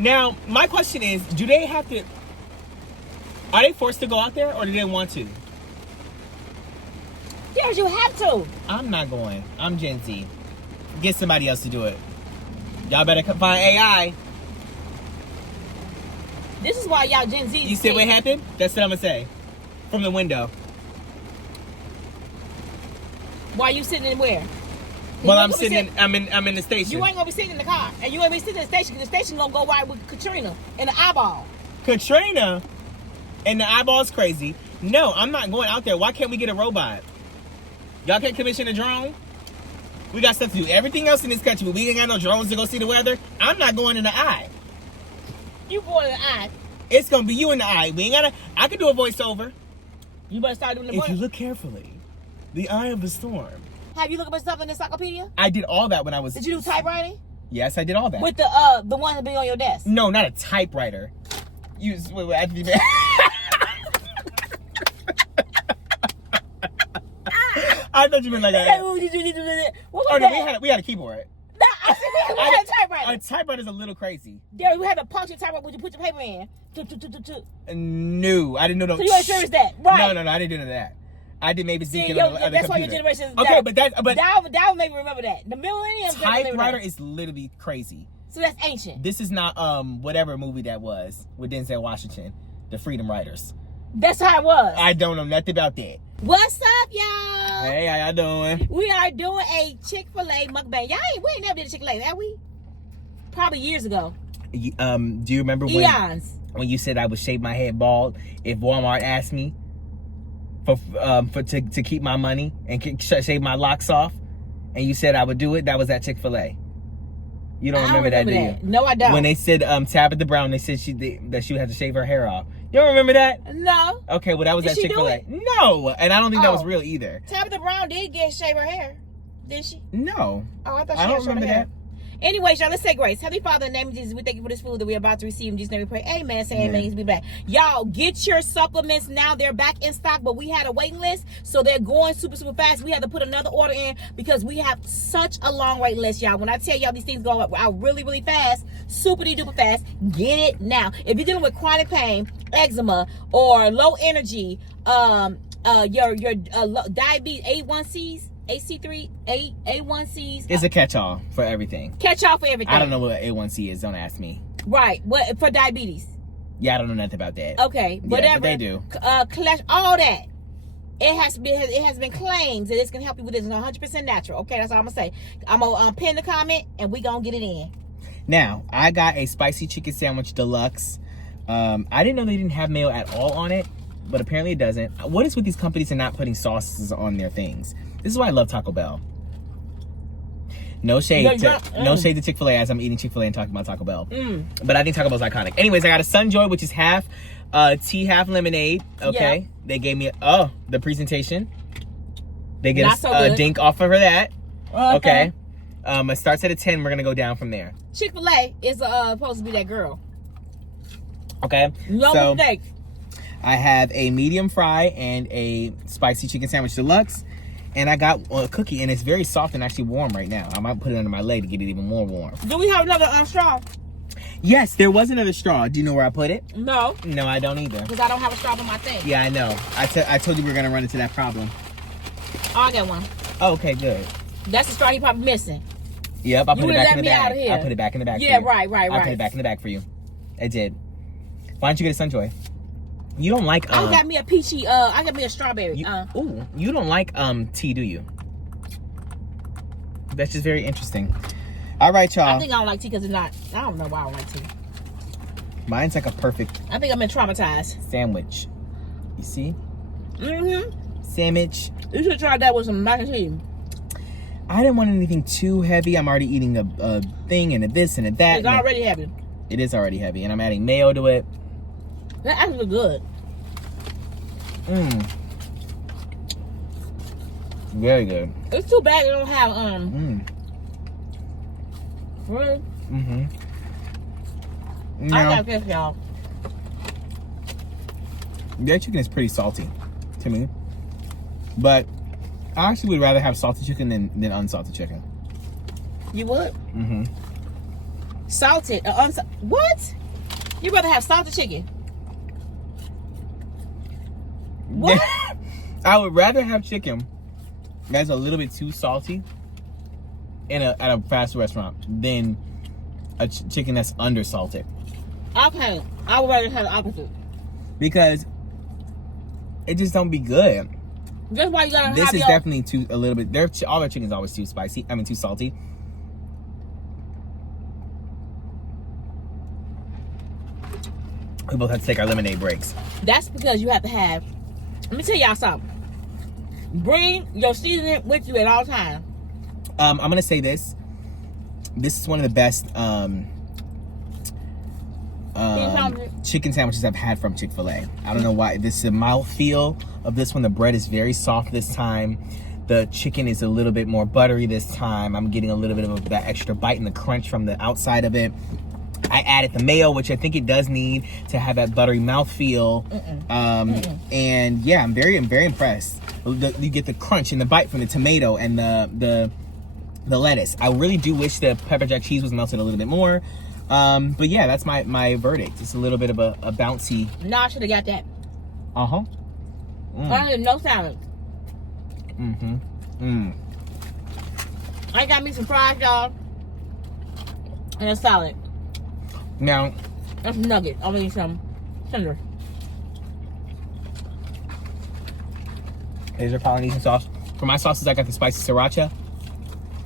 Now, my question is, do they have to... Are they forced to go out there, or do they want to? Yes, you have to. I'm not going. I'm Gen Z. Get somebody else to do it. Y'all better find AI. This is why y'all Gen Z. You see what happened? That's what I'm gonna say. From the window. Why you sitting in where? Well, I'm sitting. I'm in the station. You ain't gonna be sitting in the car, and you ain't gonna be sitting in the station because the station gonna go right with Katrina in the eyeball. Katrina, and the eyeball's crazy. No, I'm not going out there. Why can't we get a robot? Y'all can't commission a drone? We got stuff to do. Everything else in this country, but we ain't got no drones to go see the weather. I'm not going in the eye. You going in the eye? It's gonna be you in the eye. We ain't gotta. I can do a voiceover. You better start doing the If voice. you look carefully, the eye of the storm. Have you looked up stuff in the encyclopedia? I did all that when I was. Did you do typewriting? Yes, I did all that. With the one that be on your desk? No, not a typewriter. Wait, I did I thought you meant like that. What was Oh no, that? we had a keyboard. Nah, I said we had a typewriter. A typewriter's a little crazy. Yeah, we had a punch typewriter where you put your paper in. No, I didn't know no. So you experienced that, right? No, I didn't do none of that. I did maybe See, Zeke yo, on the other that's computer. why your generation is okay, that, but that would make me remember that. The millennium typewriter is literally crazy. So that's ancient. This is not whatever movie that was with Denzel Washington, the Freedom Riders. That's how it was. I don't know nothing about that. What's up, y'all? Hey, how y'all doing? We are doing a Chick-fil-A mukbang. We ain't never did a Chick-fil-A, have we? Probably years ago. Do you remember when you said I would shave my head bald if Walmart asked me to keep my money and shave my locks off, and you said I would do it? That was at Chick-fil-A. You don't remember that, do you? No, I don't. When they said Tabitha Brown, they said that she would have to shave her hair off. You don't remember that? No. Okay, well that was Did at she Chick-fil-A. do it? No, and I don't think that was real either. Tabitha Brown did shave her hair, didn't she? No. Oh, I thought she I don't remember that. Anyways, y'all, let's say grace. Heavenly Father, in the name of Jesus, we thank you for this food that we're about to receive. In Jesus' name we pray. Amen. Say amen. Be back. Y'all, get your supplements now. They're back in stock, but we had a waiting list, so they're going super, super fast. We had to put another order in because we have such a long waiting list, y'all. When I tell y'all these things go out really, really fast, super duper fast, get it now. If you're dealing with chronic pain, eczema, or low energy, your diabetes, A1Cs, AC3, A1Cs. It's a catch-all for everything. Catch-all for everything. I don't know what A1C is. Don't ask me. Right. What for diabetes? Yeah, I don't know nothing about that. Okay. Whatever. Yeah, but they do. All that. It has been claimed that it's gonna help you with this. It's 100% natural. Okay, that's all I'm gonna say. I'm gonna pin the comment and we gonna get it in. Now, I got a spicy chicken sandwich deluxe. I didn't know they didn't have mayo at all on it, but apparently it doesn't. What is with these companies and not putting sauces on their things? This is why I love Taco Bell. No shade to Chick-fil-A as I'm eating Chick-fil-A and talking about Taco Bell. But I think Taco Bell's iconic. Anyways, I got a Sunjoy, which is half tea, half lemonade. Okay. Yeah. They gave me the presentation. They get a dink off of that. Okay. It starts at a 10. We're going to go down from there. Chick-fil-A is supposed to be that girl. Okay. No mistake. I have a medium fry and a spicy chicken sandwich deluxe. And I got a cookie, and it's very soft and actually warm right now. I might put it under my leg to get it even more warm. Do we have another straw? Yes, there was another straw. Do you know where I put it? No. No, I don't either. Because I don't have a straw on my thing. Yeah, I know. I told you we were going to run into that problem. Oh, I got one. Oh, okay, good. That's the straw you probably missing. Yep, I put it back in the bag. I put it back in the bag for you. Yeah, right. I put it back in the bag for you. I did. Why don't you get a Sunjoy? You don't like I got me a peachy I got me a strawberry. You don't like tea, do you? That's just very interesting. All right, y'all. I think I don't like tea because it's not. I don't know why I don't like tea. Mine's like a perfect. I think I've been traumatized. Sandwich. You see? Sandwich. You should try that with some mac and cheese. I didn't want anything too heavy. I'm already eating a thing and a this and a that. It's already heavy. It is already heavy, and I'm adding mayo to it. That actually good. Very good. It's too bad they don't have Really? No. I like this, y'all. That chicken is pretty salty to me, but I actually would rather have salty chicken than unsalted chicken. You would? salted or what? You rather have salted chicken? What? I would rather have chicken that's a little bit too salty at a fast food restaurant than a chicken that's undersalted. Okay, I would rather have the opposite. Because it just don't be good. That's why you gotta this have is definitely a little bit. All their chicken's always too spicy. I mean, too salty. We both have to take our lemonade breaks. That's because you have to have. Let me tell y'all something. Bring your seasoning with you at all times. I'm gonna say this. This is one of the best chicken sandwiches I've had from Chick-fil-A. I don't know why. This is the mouthfeel of this one. The bread is very soft this time. The chicken is a little bit more buttery this time. I'm getting a little bit of that extra bite and the crunch from the outside of it. I added the mayo, which I think it does need to have that buttery mouthfeel. And yeah, I'm very impressed. You get the crunch and the bite from the tomato and the lettuce. I really do wish the pepper jack cheese was melted a little bit more. But yeah, that's my verdict. It's a little bit of a bouncy. No, I should have got that. Uh-huh. I need no salad. I got me some fries, y'all. And a salad. Now, that's a nugget. I'll need some tender. Here's our Polynesian sauce. For my sauces, I got the spicy sriracha.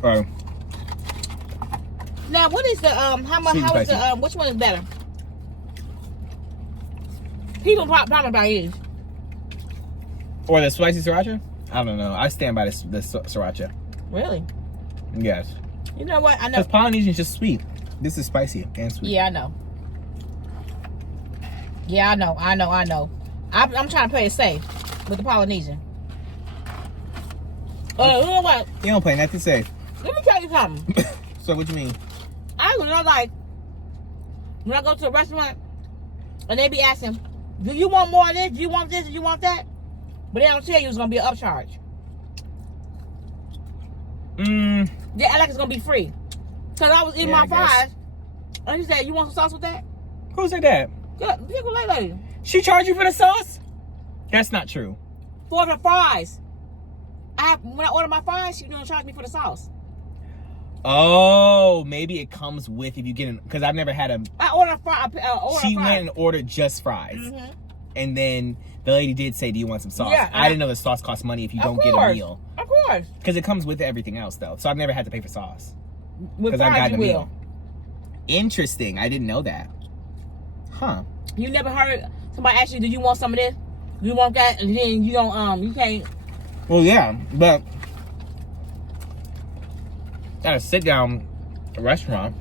Or now, what is the how is the which one is better? People probably about is. Or the spicy sriracha? I don't know. I stand by the sriracha. Really? Yes. You know what? I know. Because Polynesian is just sweet. This is spicy and sweet. Yeah, I know. Yeah, I know. I'm trying to play it safe with the Polynesian. You know what? You don't play nothing safe. Let me tell you something. So what you mean? I was not like, when I go to a restaurant and they be asking, do you want more of this? Do you want this? Do you want that? But they don't tell you it's going to be an upcharge. They act like it's going to be free. Because I was eating my fries and he said, you want some sauce with that? Who said that? Good. Chick-fil-A lady. She charged you for the sauce? That's not true. For the fries. When I order my fries, she don't charge me for the sauce. Oh, maybe it comes with if you get because I've never had a. I ordered a fry. She went and ordered just fries, and then the lady did say, "Do you want some sauce?" Yeah, I didn't know the sauce costs money if you don't get a meal. Of course, because it comes with everything else though. So I've never had to pay for sauce because I've gotten a meal. Interesting. I didn't know that. Huh? You never heard somebody ask you, "Do you want some of this? Do you want that?" And then you don't. You can't. Well, yeah, but at a sit-down restaurant,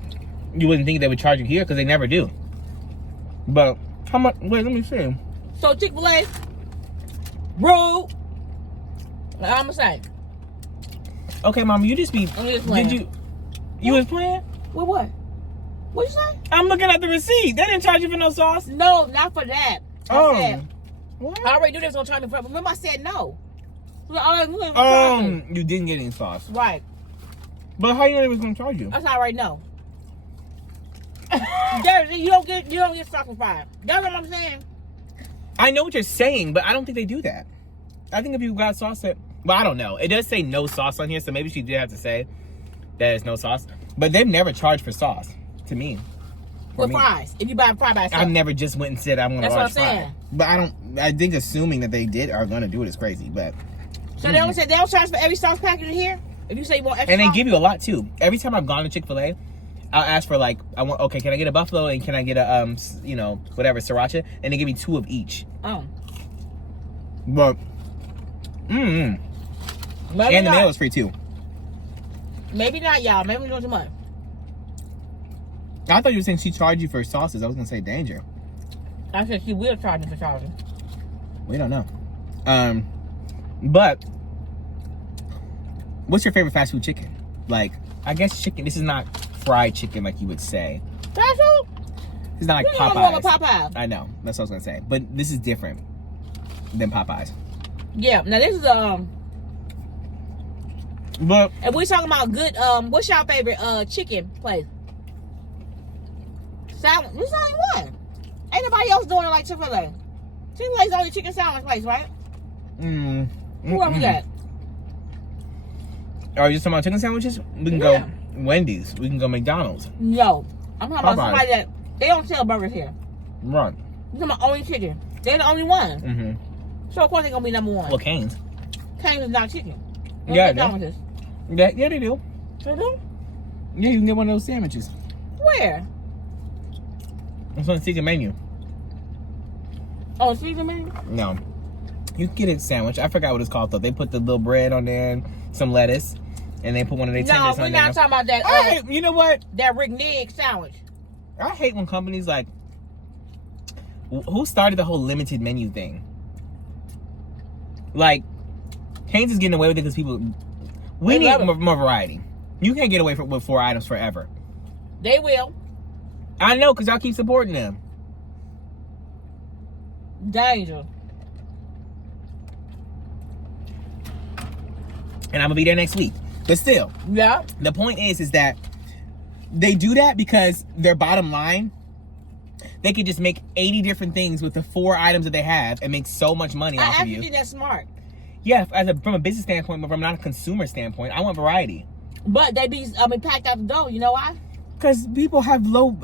you wouldn't think they would charge you here because they never do. But how much? Wait, let me see. So Chick-fil-A, rude. I'm gonna say. Okay, Mama, you just be. I'm just playing. Did you? You was playing? With what? What you say? I'm looking at the receipt. They didn't charge you for no sauce. No, not for that. I said, what? I already knew they was gonna charge me for it. Remember, I said no. You didn't get any sauce. Right. But how you know they was gonna charge you? That's how I already know. You don't get sauce for fries. That's what I'm saying. I know what you're saying, but I don't think they do that. I think if you got sauce well, I don't know. It does say no sauce on here, so maybe she did have to say that there's no sauce. But they've never charged for sauce to me. With fries. If you buy a fry by itself. I've never just went and said I'm gonna order fries. That's what I'm saying. But I think assuming that they are gonna do it is crazy, but so they only say they don't charge for every sauce packet in here? If you say you want extra and they sauce? give you a lot too. Every time I've gone to Chick-fil-A, I'll ask for can I get a buffalo and can I get a whatever sriracha, and they give me 2 of each. Oh. But and the mayo is free too. Maybe not, y'all. Maybe we're doing too much. I thought you were saying she charged you for sauces. I was gonna say danger. I said she will charge me for sauces. We don't know. But what's your favorite fast food chicken? Like, I guess chicken. This is not fried chicken like you would say. Fast food? It's not like Popeyes. I know. That's what I was gonna say. But this is different than Popeyes. Yeah. Now this is But if we're talking about good, what's your favorite chicken place? Sandwich. This is the only one. Ain't nobody else doing it like Chick-fil-A. Chick-fil-A's the only chicken sandwich place, right? Who else we got? Are you just talking about chicken sandwiches? We can go Wendy's. We can go McDonald's. No. I'm talking about somebody that they don't sell burgers here. Right. I'm talking about only chicken. They're the only one. Mm-hmm. So of course they're gonna be number one. Well, Cane's. Cane's is not chicken. Yeah, yeah, they do. They do? Yeah, you can get one of those sandwiches. Where? It's on the secret menu. Oh, secret menu? No. You can get a sandwich. I forgot what it's called though. They put the little bread on there and some lettuce, and they put one of their tenders on there. No, we're not talking about that. Hey, you know what? That Rick sandwich. I hate when companies like, who started the whole limited menu thing? Like, Cane's is getting away with it because we need more variety. You can't get away with 4 items forever. They will. I know, because y'all keep supporting them. Danger. And I'm going to be there next week. But still, the point is that they do that because their bottom line, they could just make 80 different things with the 4 items that they have and make so much money off of you. I think that's smart. Yeah, from a business standpoint, but from not a consumer standpoint, I want variety. But they be packed out the door. You know why? Because people have low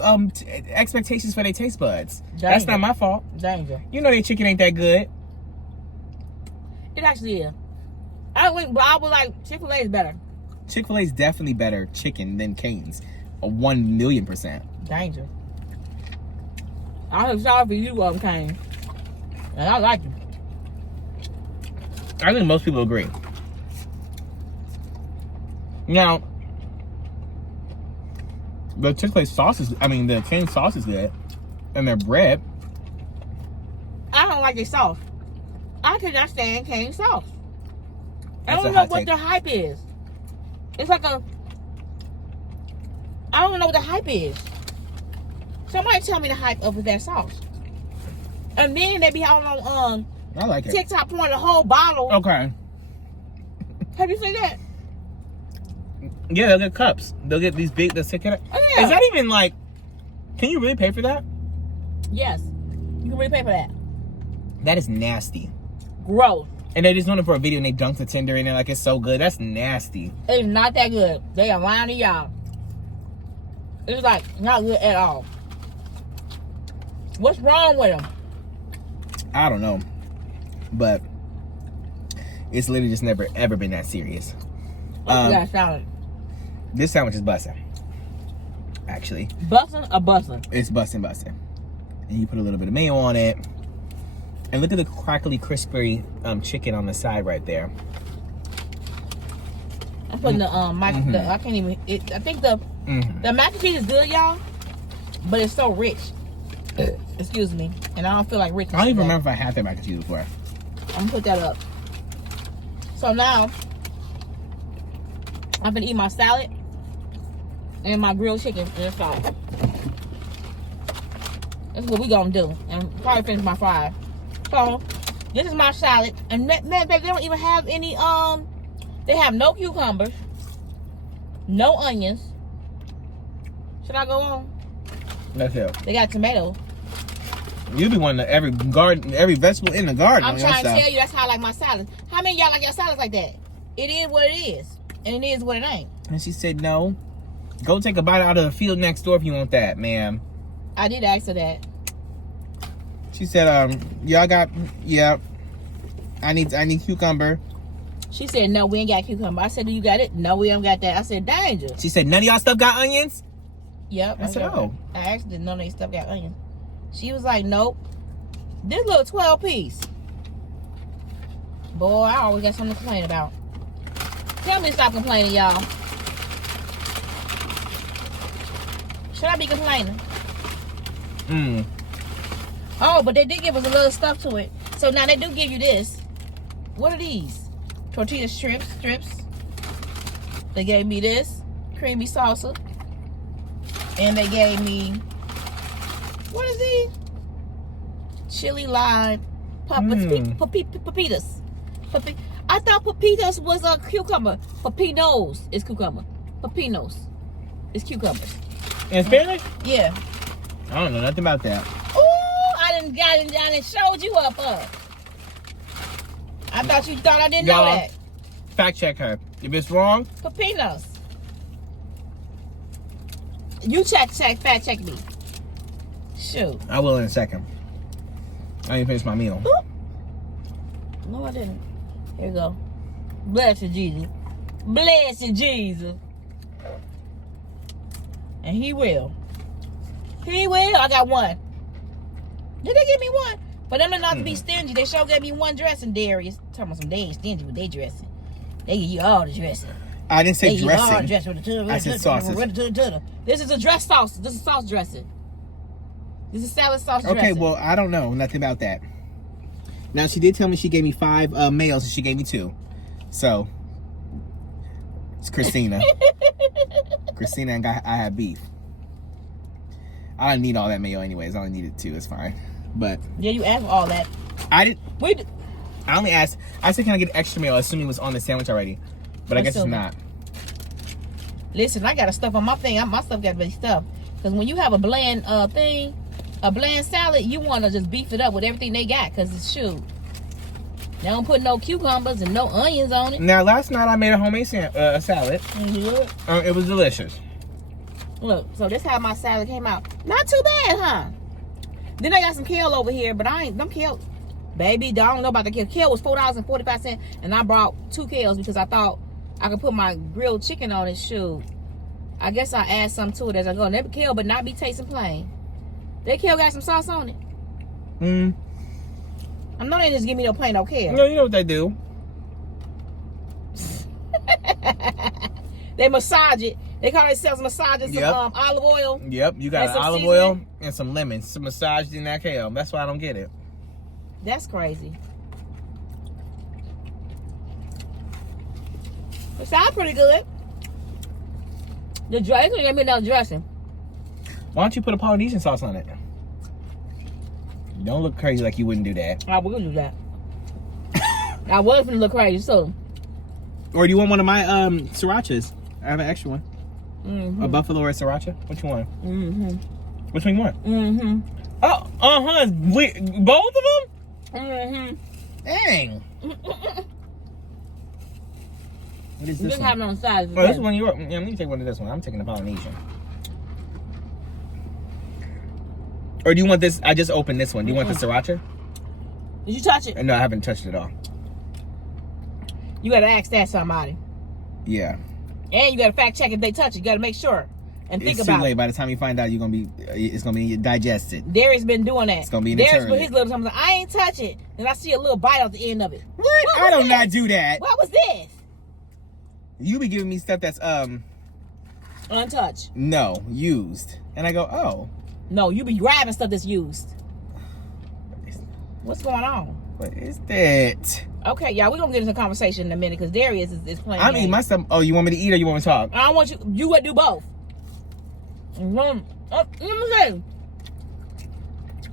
expectations for their taste buds. Danger. That's not my fault. Danger. You know their chicken ain't that good. It actually is. I was like, Chick-fil-A is better. Chick-fil-A is definitely better chicken than Cane's. 1,000,000%. Danger. I'm sorry for you, Cane. And I like you. I think most people agree. Now, the Chick-fil-A sauce the Cane's sauce is good. And their bread. I don't like their sauce. I cannot stand Cane's sauce. I don't know what the hype is. It's like I don't know what the hype is. Somebody tell me the hype of that sauce. And then they be out on I like it. TikTok pouring the whole bottle. Okay. Have you seen that? Yeah, they'll get cups. They'll get these big. Oh, yeah. Is that even like? Can you really pay for that? Yes, you can really pay for that. That is nasty. Gross. And they just doing it for a video and they dunk the tender in there like it's so good. That's nasty. It's not that good. They are lying to y'all. It's like not good at all. What's wrong with them? I don't know, but it's literally just never ever been that serious. That salad. This sandwich is bussin'. Actually, bussin' or bussin'? It's bussin'. And you put a little bit of mayo on it. And look at the crackly, crispy chicken on the side right there. I'm putting I can't even. I think the mac and cheese is good, y'all, but it's so rich. Excuse me, and I don't feel like rich. I don't even remember if I had that mac and cheese before. I'm gonna put that up. So now I'm gonna eat my salad and my grilled chicken and a salad. That's what we gonna do, and probably finish my fries. So this is my salad, and man, they don't even have any. They have no cucumbers, no onions. Should I go on? That's it. They got tomatoes. You be wanting every vegetable in the garden. I'm trying to tell you, that's how I like my salad. How many of y'all like your salads like that? It is what it is, and it is what it ain't. And she said, "No, go take a bite out of the field next door if you want that, ma'am." I did ask her that. She said, I need cucumber." She said, "No, we ain't got cucumber." I said, "Do you got it?" "No, we don't got that." I said, "Danger." She said, "None of y'all stuff got onions?" Yep. I said, "Oh." I asked if none of their stuff got onions. She was like, "Nope." This little 12-piece. Boy, I always got something to complain about. Tell me to stop complaining, y'all. Should I be complaining? Oh, but they did give us a little stuff to it. So now they do give you this. What are these? Tortilla strips. They gave me this creamy salsa. And they gave me, what is these? Chili lime pepitas. I thought pepitas was a cucumber. Pepinos is cucumber. Pepinos is cucumbers. In Spanish? Yeah. I don't know nothing about that. Ooh, I didn't showed you up. I thought you thought I didn't know that. Fact check her. If it's wrong, Pepinos. You fact check me. Shoot. I will in a second. I didn't finish my meal. Ooh. No, I didn't. Here you go. Bless you, Jesus. Bless you, Jesus. And he will. He will. I got one. Did they give me one? For them not to be stingy, they sure gave me one dressing, Darius. Talking about some, they ain't stingy with their dressing. They give you all the dressing. I didn't say dressing. I said sauces. This is a dress sauce. This is sauce dressing. This is salad sauce dressing. Okay, well, I don't know nothing about that. Now, she did tell me she gave me 5 males and she gave me 2. So, it's Christina. Christina and I had beef. I don't need all that mayo anyways. I only needed 2. It's fine. But yeah, you asked for all that. I only asked. I said, can I get extra mayo? Assuming it was on the sandwich already. But I guess it's not. Listen, I got to stuff on my thing. My stuff got to be stuffed. Because when you have a bland thing, a bland salad, you want to just beef it up with everything they got. Because it's shoot. They don't put no cucumbers and no onions on it. Now, last night I made a homemade salad. It was delicious. Look, so this how my salad came out. Not too bad, huh? Then I got some kale over here, but I ain't, them kale, baby, I don't know about the kale. Kale was $4.45, and I brought 2 kales because I thought I could put my grilled chicken on it. Shoot. I guess I add some to it as I go. And that kale, but not be tasting plain. That kale got some sauce on it. I know they just give me no plain old kale. No, you know what they do. They massage it. They call themselves massaging some olive oil. Yep, you got olive oil and some lemons. Some massaged in that kale. That's why I don't get it. That's crazy. It sounds pretty good. The dressing, gave me another dressing. Why don't you put a Polynesian sauce on it? Don't look crazy like you wouldn't do that. I will do that. I was gonna look crazy, so. Or do you want one of my srirachas? I have an extra one. A buffalo or a sriracha? Which one? Which one you want? Oh, both of them? Dang. What is this one? Have it on the side. Oh, this one you want. Yeah, let me take one of this one. I'm taking the Polynesian. Or do you want this? I just opened this one. Do you want the sriracha? Did you touch it? No, I haven't touched it at all. You gotta ask that somebody. Yeah. And you gotta fact check if they touch it. You gotta make sure and think about it. It's too late. By the time you find out, it's gonna be digested. Darius been doing that. It's gonna be an Darius eternity. put his little something. I ain't touch it, and I see a little bite at the end of it. What? I do not do that. What was this? You be giving me stuff that's Untouched. no, used, and I go, oh. No, you be grabbing stuff that's used. What's going on? What is that? Okay, y'all, we're gonna get into a conversation in a minute because Darius is playing. I mean, my stuff. Oh, you want me to eat or you want me to talk? I want you. You would do both. Let me say,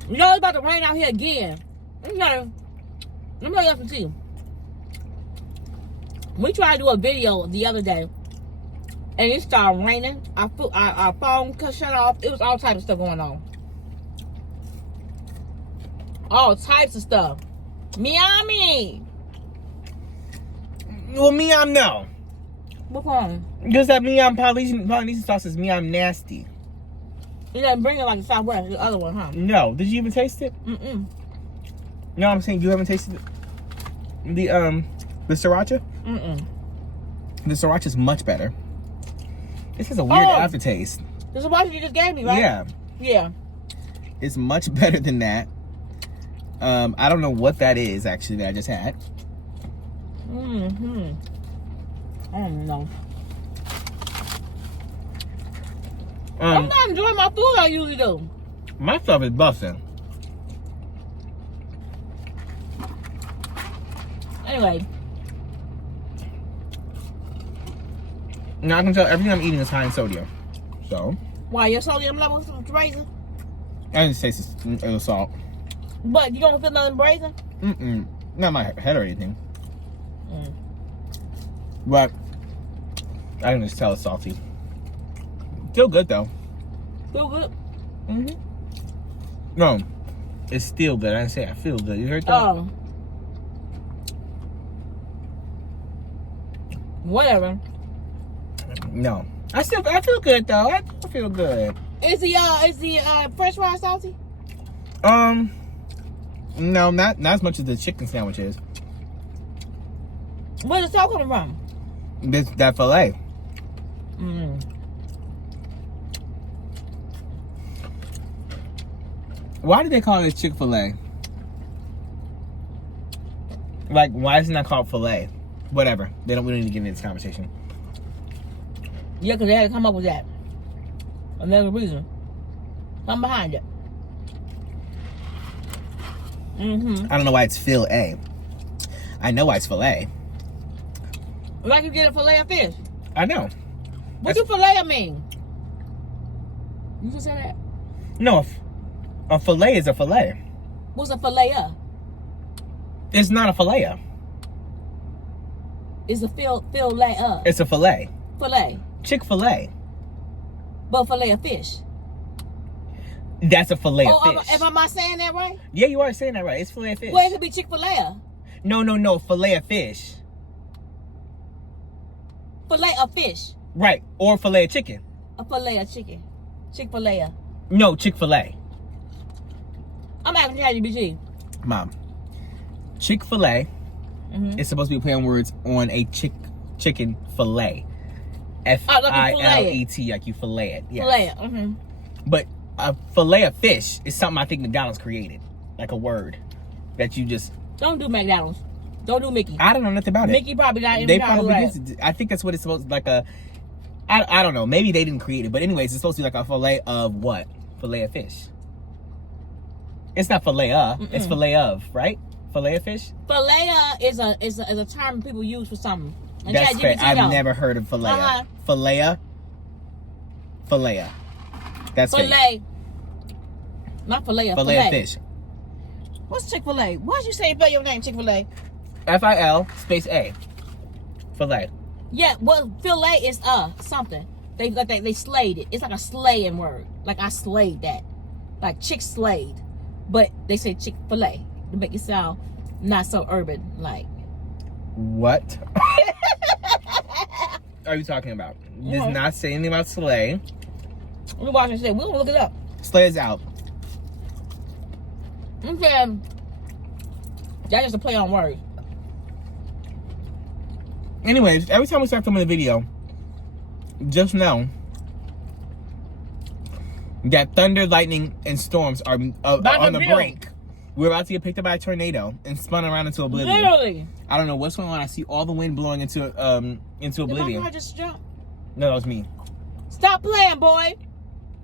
you know it's about to rain out here again. Let me tell you something to you. We tried to do a video the other day, and it started raining. Our phone shut off. It was all types of stuff going on. All types of stuff. Miami. Well, me, I'm no. What's wrong? Because that me, I'm Polynesian sauce is me, I'm nasty. You didn't bring it like the Southwest, the other one, huh? No. Did you even taste it? No, I'm saying you haven't tasted the sriracha? The sriracha is much better. This is a weird aftertaste. This is what you just gave me, right? Yeah. Yeah. It's much better than that. I don't know what that is actually that I just had. I don't know. I'm not enjoying my food I usually do. My stuff is busting. Anyway. Now I can tell everything I'm eating is high in sodium. So. Why, your sodium level is raising? I just taste the salt. But you don't feel nothing brazen? Not my head or anything. But I can just tell it's salty. Feel good though. Feel good? No, it's still good. I didn't say I feel good. You heard that? Oh. Whatever. No. I feel good though. I feel good. Is the French fry salty? No, not as much as the chicken sandwich is. Where's the salt coming from? That filet. Why did they call it Chick-fil-A? Like, why is it not called filet? Whatever. We don't need to get into this conversation. Yeah, because they had to come up with that. Another reason. I'm behind it. I don't know why it's filet. I know why it's filet. Like you get a fillet of fish. I know. What do fillet mean? You just said that? No, a filet is a filet. What's a fillet of? It's not a filet. It's a fillet of. It's a filet. Fillet. Chick-fil-A. But fillet of fish. That's a filet of fish. Am I saying that right? Yeah, you are saying that right. It's filet of fish. Well, it could be Chick-fil-A. No. Filet of fish. Fillet of fish. Right. Or filet of chicken. A fillet of chicken. Chick-fil-A. No, Chick-fil-A. I'm asking HBCU. Mom. Chick-fil-A is supposed to be playing words on a chicken fillet. F-I-L-E-T, like you fillet it. Yes. Fillet it. But a fillet of fish is something I think McDonald's created. Like a word that you just... Don't do McDonald's. Don't do Mickey. I don't know nothing about it. Mickey probably got it. They probably did. I think that's what it's supposed to like a... I don't know. Maybe they didn't create it. But anyways, it's supposed to be like a fillet of what? Fillet of fish. It's not fillet of. It's fillet of, right? Fillet of fish? Fillet is a term people use for something. And that's fair. I've never heard of fillet. Fillet. Fillet. That's fillet. Not fillet. Fillet of fish. What's Chick-fil-A? Why'd you say spell your name Chick-fil-A? F-I-L space A. Fillet. Yeah, well, fillet is something. They slayed it. It's like a slaying word. Like I slayed that. Like chick slayed. But they say Chick-fil-A to make it sound not so urban like. What are you talking about? Does not say anything about slay. We're watching shit. We're gonna look it up. Slay is out. Okay. That's just a play on words. Anyways, every time we start filming a video, just know that thunder, lightning, and storms are on the brink. We're about to get picked up by a tornado and spun around into oblivion. Literally. I don't know what's going on. I see all the wind blowing into oblivion. Did my car just jump? No, that was me. Stop playing, boy.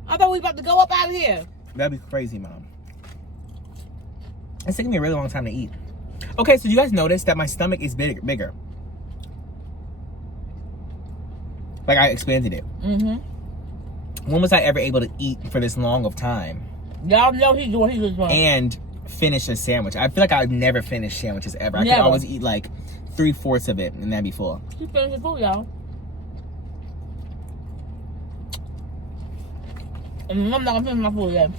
I thought we were about to go up out of here. That'd be crazy, Mom. It's taking me a really long time to eat. Okay, so you guys notice that my stomach is bigger. Like I expanded it. When was I ever able to eat for this long of time? Y'all know he's doing. And finish a sandwich. I feel like I've never finished sandwiches ever. I could always eat like 3/4 of it and that'd be full. He finished his food, y'all. And I'm not gonna finish my food yet.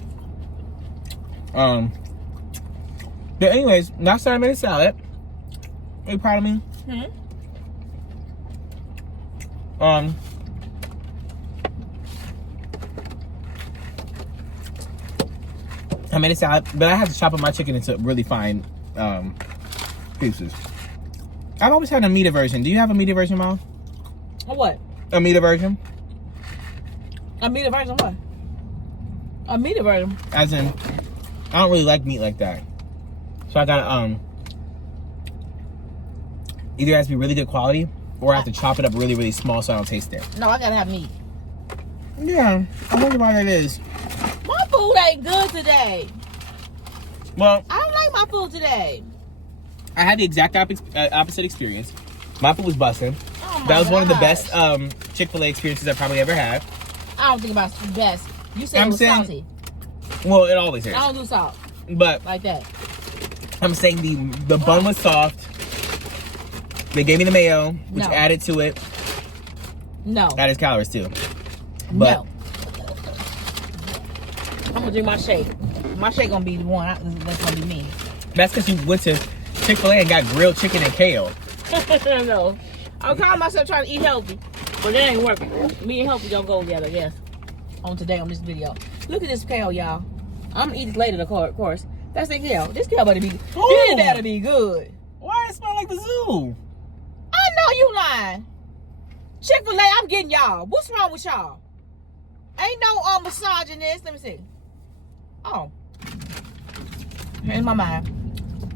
But anyways, last time I made a salad. Are you proud of me? I made a salad, but I have to chop up my chicken into really fine pieces. I've always had a meat aversion. Do you have a meat aversion, Mom? A what? A meat aversion? A meat aversion what? A meat aversion? As in, I don't really like meat like that. So I gotta, either it has to be really good quality, or I have to chop it up really, really small so I don't taste it. No, I gotta have meat. Yeah, I wonder why that is. My food ain't good today. Well, I don't like my food today. I had the exact opposite experience. My food was busting. Oh That was one of the gosh. best Chick-fil-A experiences I probably ever had. I don't think about the best. You said it was salty. Well, it always is. I don't do salt But like that. I'm saying the bun was soft. They gave me the mayo, which added to it. No. Added calories too. But no. I'm gonna drink my shake. My shake gonna be the one. That's gonna be me. That's because you went to Chick-fil-A and got grilled chicken and kale. No. I'm calling myself trying to eat healthy, but that ain't working. Me and healthy don't go together, yes. On this video. Look at this kale, y'all. I'm gonna eat it later, of course. That's the kale. This kale better be good. It better be good. Why it smell like the zoo? I know you lying. Chick-fil-A, I'm getting y'all. What's wrong with y'all? Ain't no massage in this. Let me see. Oh. Here's my mind.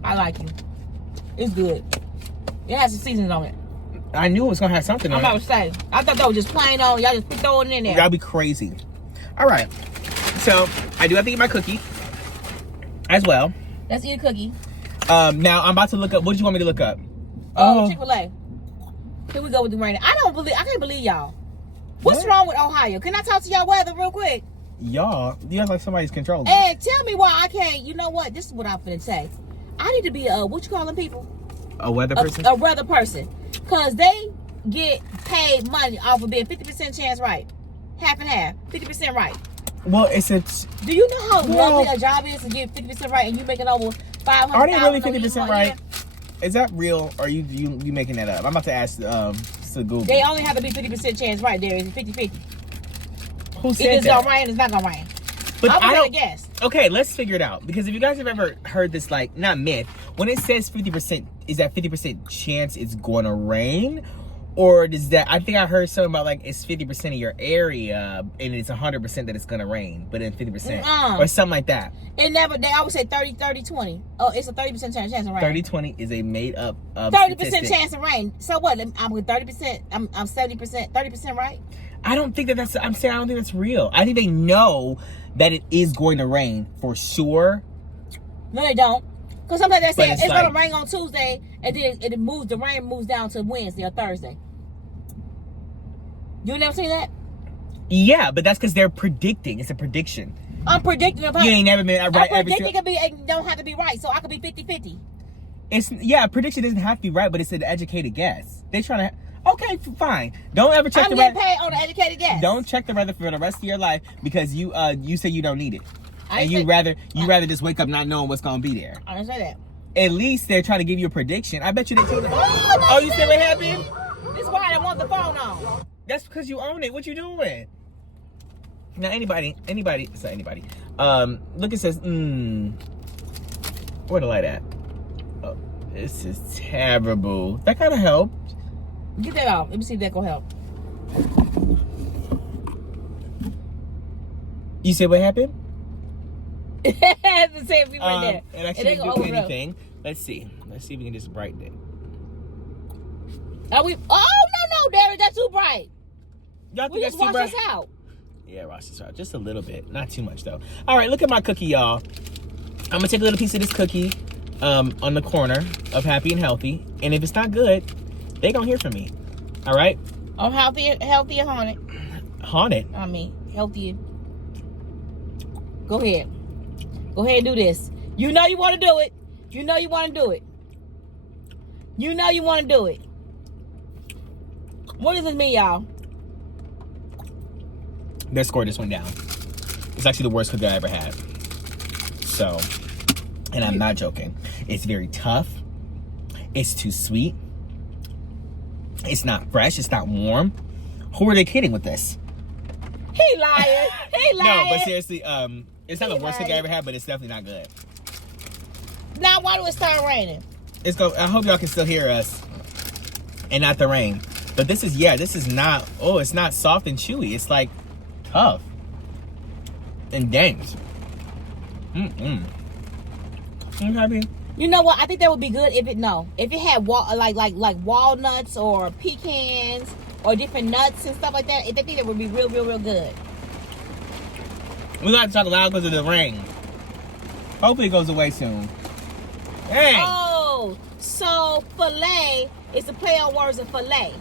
I like you. It's good. It has some seasonings on it. I knew it was gonna have something on it. I'm about to say. I thought that was just plain on. Y'all just throw it in there. That'd be crazy. All right. So I do have to eat my cookie as well. Let's eat a cookie. Now I'm about to look up. What did you want me to look up? Chick-fil-A. Here we go with the rain. I can't believe y'all. What's wrong with Ohio? Can I talk to y'all weather real quick? Y'all, you act like somebody's controlling. And tell me why I can't. You know what? This is what I'm finna say. I need to be what you calling people? A weather person? A weather person. Because they get paid money off of being 50% chance right. Half and half. 50% right. Well, it's Do you know how lovely a job is to get 50% right and you making over $500,000? Are they really 50% right? Is that real, or are you making that up? I'm about to ask to Google. They only have to be 50% chance right. There is 50-50. Who said it's gonna rain, it's not gonna rain. But I'm gonna guess. Okay, let's figure it out. Because if you guys have ever heard this, like, not myth, when it says 50%, is that 50% chance it's gonna rain? Or does that, I think I heard something about, like, it's 50% of your area and it's 100% that it's gonna rain, but then 50%. Or something like that. It never, they always say 30-20. Oh, it's a 30% chance of rain. 30-20 is a made up 30% chance of rain. So what? I'm with 30%, I'm 70%, 30% right? I don't think that's, I'm saying I don't think that's real. I think they know that it is going to rain for sure. No, they don't. Because sometimes they say it's like, going to rain on Tuesday, and then the rain moves down to Wednesday or Thursday. You never seen that? Yeah, but that's because they're predicting. It's a prediction. I'm predicting. You ain't never been right. I'm predicting it don't have to be right, so I could be 50-50. It's, yeah, a prediction doesn't have to be right, but it's an educated guess. They trying to, okay, fine. Don't ever check the weather. I'm getting paid on an educated guess. Don't check the weather for the rest of your life because you say you don't need it. And you rather just wake up not knowing what's gonna be there. I didn't say that. At least they're trying to give you a prediction. I bet you they told you. Oh, you still ain't happy? This is why I want the phone on. That's because you own it. What you doing? Now anybody. Look, it says, where the light at? Oh, this is terrible. That kind of helped. Get that off. Let me see if that gonna help. You said what happened? The same people right there. And actually didn't do anything. Let's see if we can just brighten it. Are we? Oh no, Derek, that's too bright. Y'all think that's too bright? We just wash this out. Yeah, wash this out just a little bit, not too much though. All right, look at my cookie, y'all. I'm gonna take a little piece of this cookie, on the corner of Happy and Healthy, and if it's not good, they gonna hear from me. All right. I'm healthy and haunted. Haunted. I mean, healthy. Go ahead and do this. You know you want to do it. You know you want to do it. You know you want to do it. What does this mean, y'all? They scored this one down. It's actually the worst cookie I ever had. So, and I'm not joking. It's very tough. It's too sweet. It's not fresh. It's not warm. Who are they kidding with this? He lying. No, but seriously, it's not the worst cookie I ever had, but it's definitely not good. Now, why do it start raining? I hope y'all can still hear us and not the rain. But this is not, it's not soft and chewy. It's like tough and dense. I'm happy. You know what? I think that would be good if it had like walnuts or pecans or different nuts and stuff like that. I think that would be real good. We got to talk loud because of the rain. Hopefully it goes away soon. Hey. Oh, so filet is a play on words of filet.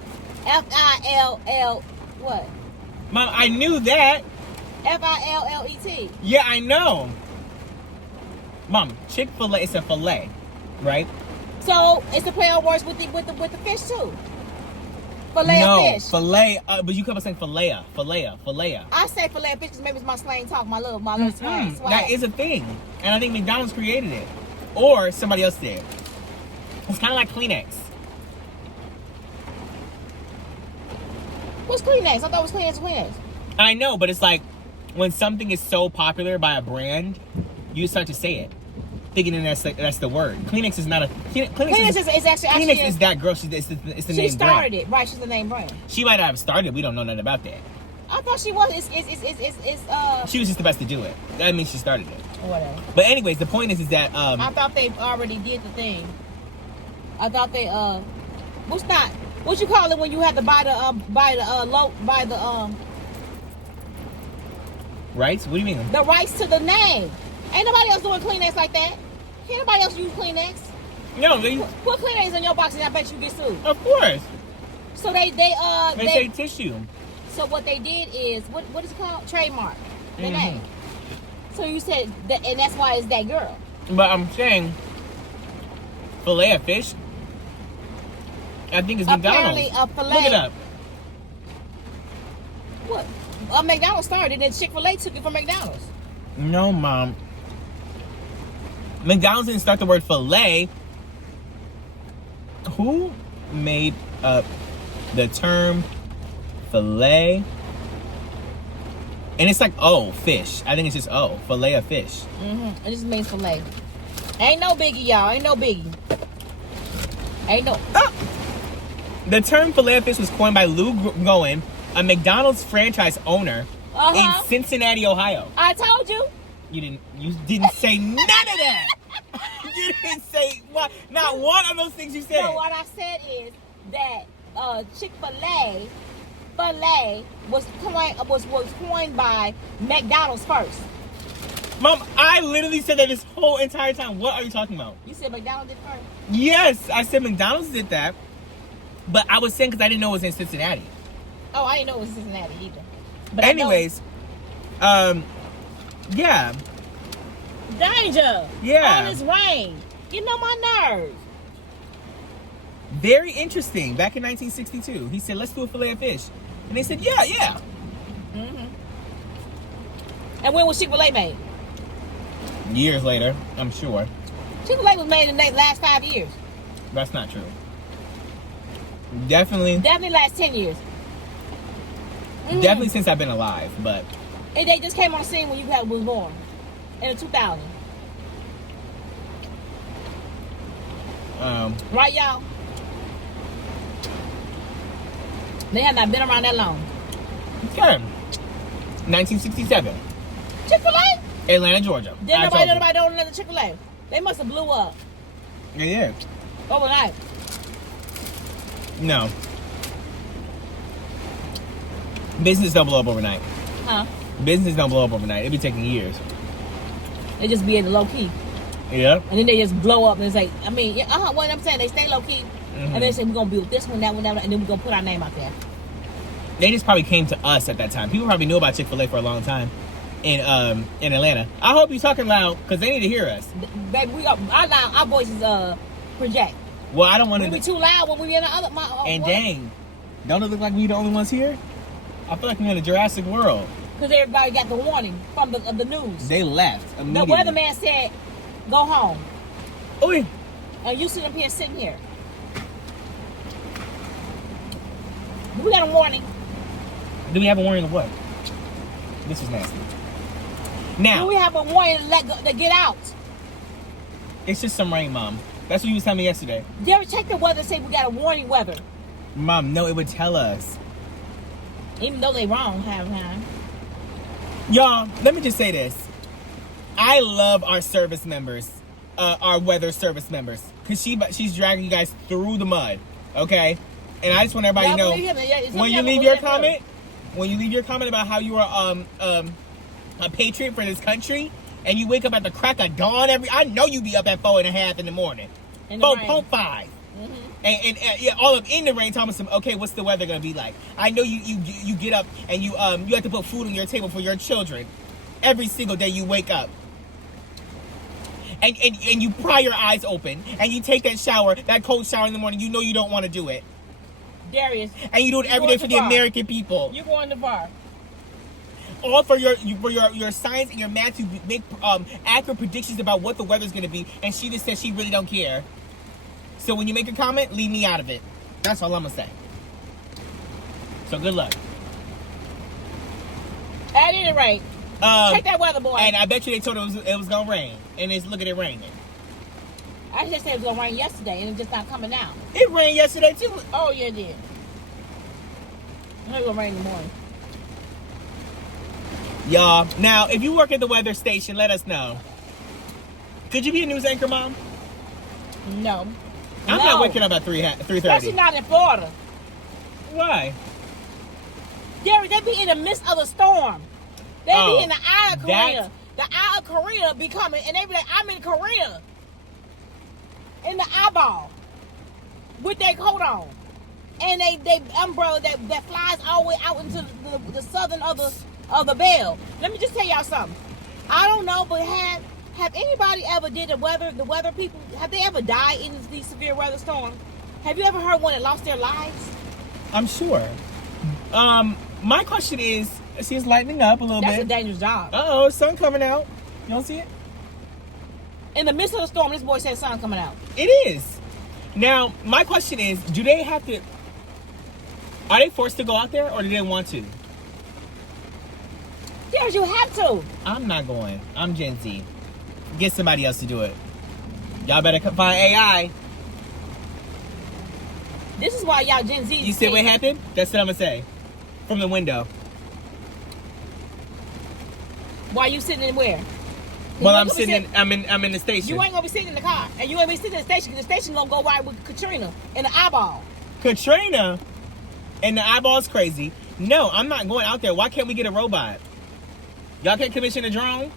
F-I-L-L what? Mom, I knew that. F-I-L-L-E-T. Yeah, I know. Mom, Chick-fil-A is a filet, right? So it's a play on words with the fish too. Filet of fish. Filet. But you kept on saying filet. I say filet of fish because maybe it's my slang talk, my little slang. That is a thing, and I think McDonald's created it, or somebody else did. It's kind of like Kleenex. What's Kleenex? I thought it was Kleenex. I know, but it's like when something is so popular by a brand, you start to say it, thinking that's the word. Kleenex is not a Kleenex is actually Kleenex is that girl. It's the name brand. She started it, right? She's the name brand. She might have started. We don't know nothing about that. I thought she was. She was just the best to do it. That means she started it. Whatever. But anyways, the point is that I thought they already did the thing. I thought they what you call it when you have to buy the rights? What do you mean? The rights to the name. Ain't nobody else doing Kleenex like that. Can't nobody else use Kleenex. No, they put Kleenex in your box and I bet you get sued. Of course. So they say tissue. So what they did is what is it called? Trademark the name. So you said that, and that's why it's that girl. But I'm saying filet of fish. I think it's McDonald's. Apparently a filet. Look it up. What? McDonald's started, and Chick-fil-A took it from McDonald's. No, Mom. McDonald's didn't start the word filet. Who made up the term filet? And it's like, fish. I think it's just, filet of fish. Mm-hmm. It just means filet. Ain't no biggie, y'all. Ain't no biggie. Ain't no... The term filet of fish was coined by Lou Goen, a McDonald's franchise owner in Cincinnati, Ohio. I told you. You didn't say none of that. You didn't say not one of those things you said. No, what I said is that Chick-fil-A filet was coined by McDonald's first. Mom, I literally said that this whole entire time. What are you talking about? You said McDonald's did first? Yes, I said McDonald's did that. But I was saying because I didn't know it was in Cincinnati. Oh, I didn't know it was Cincinnati either. But anyways, yeah. Danger. Yeah. All this rain. Getting on my nerves. Very interesting. Back in 1962, he said, let's do a filet of fish. And they said, yeah. Mm-hmm. And when was Chick-fil-A made? Years later, I'm sure. Chick-fil-A was made in the last 5 years. That's not true. Definitely last 10 years. Mm-hmm. Definitely since I've been alive, but... And they just came on the scene when you was born. In the 2000s. Right, y'all? They have not been around that long. Okay. 1967. Chick-fil-A? Atlanta, Georgia. Didn't nobody don't know the Chick-fil-A. They must have blew up. Yeah. Overnight. No. Business don't blow up overnight. Huh? Business don't blow up overnight. It be taking years. They just be in the low key. Yeah. And then they just blow up and it's like, what I'm saying, they stay low key. Mm-hmm. And they say, we're going to build this one, that one, and then we're going to put our name out there. They just probably came to us at that time. People probably knew about Chick-fil-A for a long time in Atlanta. I hope you're talking loud because they need to hear us. Baby, our voices project. Well, I don't want to... We be too loud when we in the other... dang, don't it look like we the only ones here? I feel like we're in a Jurassic World. Because everybody got the warning from the news. They left immediately. The weatherman said, go home. Oh, yeah. And you sit up here sitting here. Do we got a warning? Do we have a warning of what? This was nasty. Now. Do we have a warning to get out? It's just some rain, Mom. That's what you was telling me yesterday. Did you ever check the weather and say we got a warning weather? Mom, no, it would tell us. Even though they wrong half the time. Y'all, let me just say this. I love our service members, our weather service members, because she's dragging you guys through the mud, okay? And I just want everybody to know, when you leave your comment about how you are a patriot for this country, and you wake up at the crack of dawn I know you be up at 4:30 in the morning. 4:05. Mm-hmm. And yeah, all up in the rain, talking some. Okay, what's the weather gonna be like? I know you get up and you have to put food on your table for your children every single day you wake up, and you pry your eyes open and you take that cold shower in the morning. You know you don't want to do it. Darius. And you do it every day for the American people. You're going too far. All for your science and your math to make accurate predictions about what the weather's going to be. And she just says she really don't care. So when you make a comment, leave me out of it. That's all I'm going to say. So good luck. At any rate, check that weather, boy. And I bet you they told her it was going to rain. And look at it raining. I just said it was going to rain yesterday, and it's just not coming out. It rained yesterday, too. Oh, yeah, it did. I know it's going to rain in the morning. Y'all, now, if you work at the weather station, let us know. Could you be a news anchor, Mom? No. I'm not waking up at 3:30. Especially not in Florida. Why? They be in the midst of the storm. They be in the eye of Korea. The eye of Korea be coming, and they be like, I'm in Korea. In the eyeball. With their coat on. And they umbrella that flies all the way out into the southern of the bell. Let me just tell y'all something. I don't know, but have anybody ever did the weather people, have they ever died in these severe weather storms? Have you ever heard one that lost their lives? I'm sure. My question is, see, it's lightening up a little bit. That's a dangerous job. Uh-oh, sun coming out. You don't see it? In the midst of the storm, this boy said sun coming out. It is. Now, my question is, are they forced to go out there, or do they want to? Yes, you have to. I'm not going. I'm Gen Z. Get somebody else to do it. Y'all better find AI. This is why y'all Gen Z. You see what happened? That's what I'm gonna say. From the window. Why you sitting in where? Well, I'm in the station. You ain't gonna be sitting in the car, and you ain't gonna be sitting in the station because the station gonna go right with Katrina in the eyeball. Katrina, and the eyeball's crazy. No, I'm not going out there. Why can't we get a robot? Y'all can't commission a drone?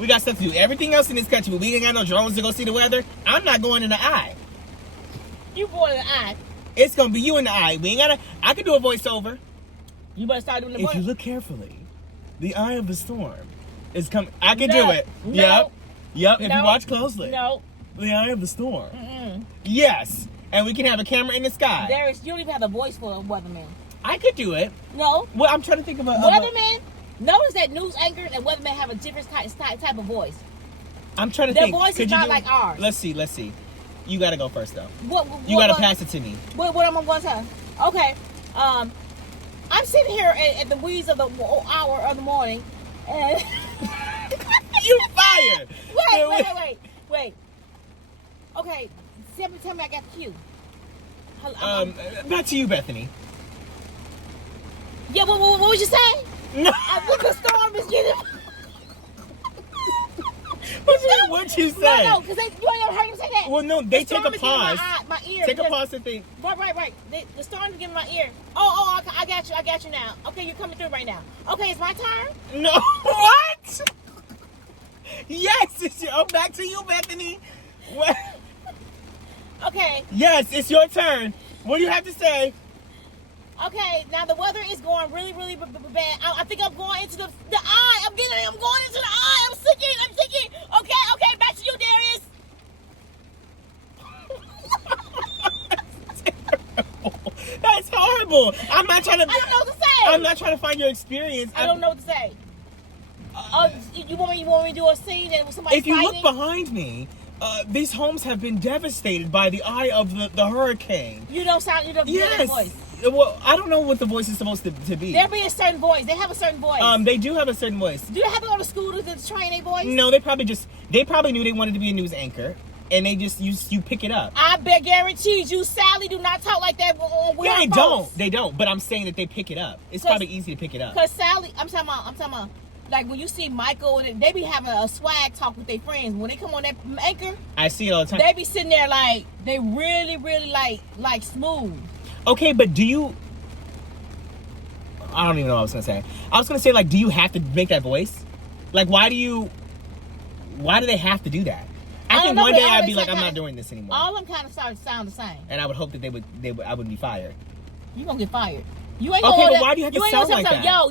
We got stuff to do. Everything else in this country, but we ain't got no drones to go see the weather. I'm not going in the eye. You going in the eye? It's gonna be you in the eye. We ain't gotta. I can do a voiceover. You better start doing the voice. If you look carefully, the eye of the storm is coming. I can do it. No. Yep. If you watch closely. No. The eye of the storm. Mm-mm. Yes. And we can have a camera in the sky. You don't even have the voice for a weatherman. I could do it. No. Well, I'm trying to think of a weatherman. Notice that news anchors and weathermen have a different type of voice. I'm trying to think. Their voice is not like ours. Let's see. You got to go first, though. You got to pass it to me. What am I going to tell? Okay. I'm sitting here at the wheeze of the hour of the morning, and you fired. Wait. Okay, tell me I got the cue. Back to you, Bethany. Yeah, what was you saying? No. I think the storm is getting. What'd you say? No, because you ain't never heard him say that. Well, no, they take a pause. My ear. Take a pause to think. Right. The storm is getting my ear. Oh, I got you now. Okay, you're coming through right now. Okay, it's my turn? No. What? Yes, back to you, Bethany. What? Okay. Yes, it's your turn. What do you have to say? Okay, now the weather is going really, really bad. I think I'm going into the eye. I'm going into the eye. I'm sinking. Okay, back to you, Darius. That's horrible. I'm not trying to. I don't know what to say. I'm not trying to find your experience. I don't know what to say. You want me to do a scene and somebody If you look behind me, these homes have been devastated by the eye of the hurricane. You don't hear that voice. Well, I don't know what the voice is supposed to be. There'll be a certain voice. They have a certain voice. They do have a certain voice. Do they have to go to school to train their voice? No, they probably knew they wanted to be a news anchor, and they just you pick it up. I bet guaranteed you, Sally, do not talk like that. They don't. But I'm saying that they pick it up. It's probably easy to pick it up. Cause Sally, I'm talking about. Like when you see Michael and they be having a swag talk with their friends. When they come on that anchor, I see it all the time. They be sitting there like they really, really like smooth. Okay, but do you? I don't even know what I was gonna say. I was gonna say, like, do you have to make that voice? Like, why do they have to do that? I think one day I'd be like, I'm not doing this anymore. All of them kind of sound the same. And I would hope that I wouldn't be fired. You gonna get fired. You ain't okay, gonna but why do you have to sound like that? Yo,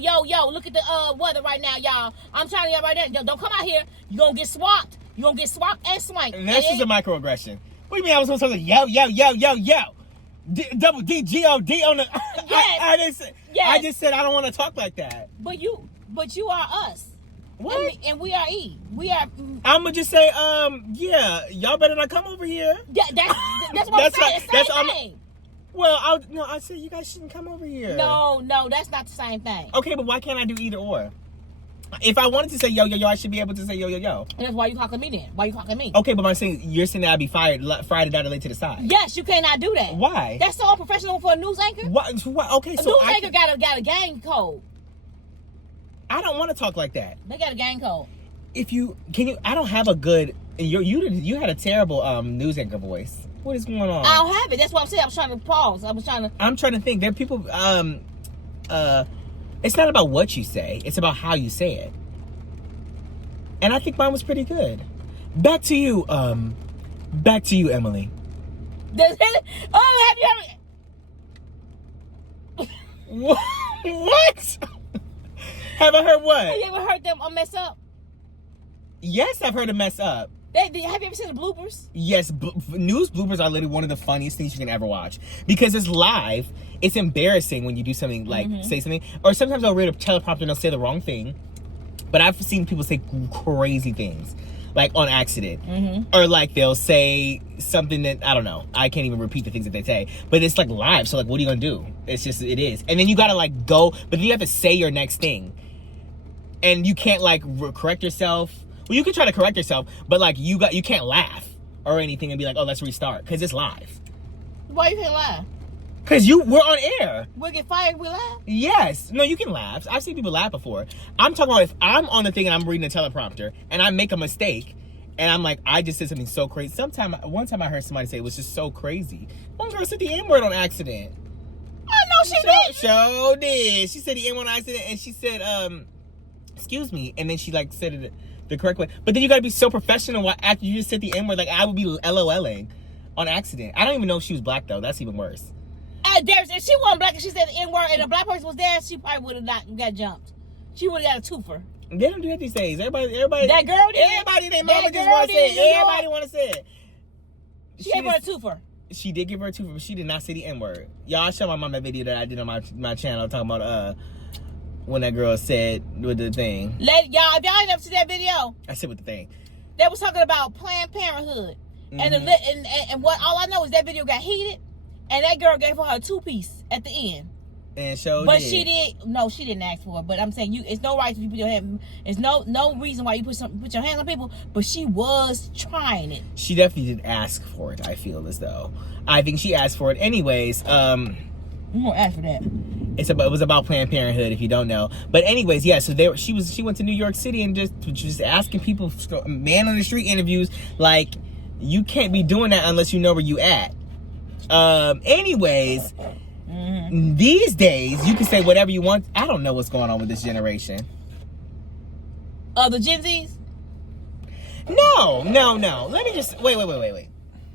look at the weather right now, y'all. I'm telling you right now. Don't come out here. You're gonna get swapped. You're gonna get swapped and swanked. That's just a microaggression. What do you mean I was supposed to say, yo? double D-G-O-D on the... Yes. I just said I don't want to talk like that. But you are us. What? And we are E. We are... I'm going to just say, yeah, y'all better not come over here. Yeah, that's what I'm saying. It's the same thing. Well, I said you guys shouldn't come over here. No, that's not the same thing. Okay, but why can't I do either or? If I wanted to say yo, yo, yo, I should be able to say yo, yo, yo. And that's why you talking to me then. Why you talking to me? Okay, but I'm saying you're saying that I'd be fired Friday night or late to the side. Yes, you cannot do that. Why? That's so unprofessional for a news anchor. What? Okay, so a news anchor got a gang code. I don't want to talk like that. They got a gang code. I don't have a good. You had a terrible news anchor voice. What is going on? I don't have it. That's what I'm saying. I was trying to pause. I'm trying to think. There are people. It's not about what you say. It's about how you say it. And I think mine was pretty good. Back to you, Emily. Have you ever? What? Have I heard what? Have you ever heard them mess up? Yes, I've heard them mess up. Have you ever seen the bloopers? Yes, news bloopers are literally one of the funniest things you can ever watch. Because it's live, it's embarrassing when you do something like say something. Or sometimes they'll read a teleprompter and they'll say the wrong thing. But I've seen people say crazy things, like on accident. Or like they'll say something that, I don't know. I can't even repeat the things that they say. But it's like live, so like what are you going to do? It is. And then you got to like go, but then you have to say your next thing. And you can't like correct yourself. Well, you can try to correct yourself, but like you can't laugh or anything and be like, oh, let's restart, because it's live. Why you can't laugh? Because we're on air. We'll get fired if we laugh? Yes. No, you can laugh. I've seen people laugh before. I'm talking about if I'm on the thing and I'm reading a teleprompter and I make a mistake and I'm like, I just said something so crazy. One time I heard somebody say it was just so crazy. One girl said the N-word on accident. I know she did. Sure did. She said the N-word on accident and she said, excuse me. And then she like said it the correct way. But then you gotta be so professional after you just said the N-word. Like I would be LOLing on accident. I don't even know if she was black though. That's even worse. If she wasn't black and she said the N-word and a black person was there, she probably would have not got jumped. She would have got a twofer. They don't do that these days. Everybody. That girl did. Everybody, their mama just want to say it. Everybody want to say it. She gave her a twofer. She did give her a twofer, but she did not say the N-word. Y'all, I showed my mom that video that I did on my channel talking about when that girl said with the thing. Y'all, if y'all ain't never seen that video, I said with the thing. They was talking about Planned Parenthood, and what all I know is that video got heated, and that girl gave her a 2-piece at the end. And so, but she didn't ask for it. But I'm saying it's no right to put your hand. It's no reason why you put your hands on people. But she was trying it. She definitely did ask for it. I feel as though I think she asked for it anyways. I'm gonna ask for that. It was about Planned Parenthood, if you don't know. But anyways, yeah. So she went to New York City and just asking people, man on the street interviews, like you can't be doing that unless you know where you at. Anyways, these days you can say whatever you want. I don't know what's going on with this generation. The Gen Zs? No. Let me just wait.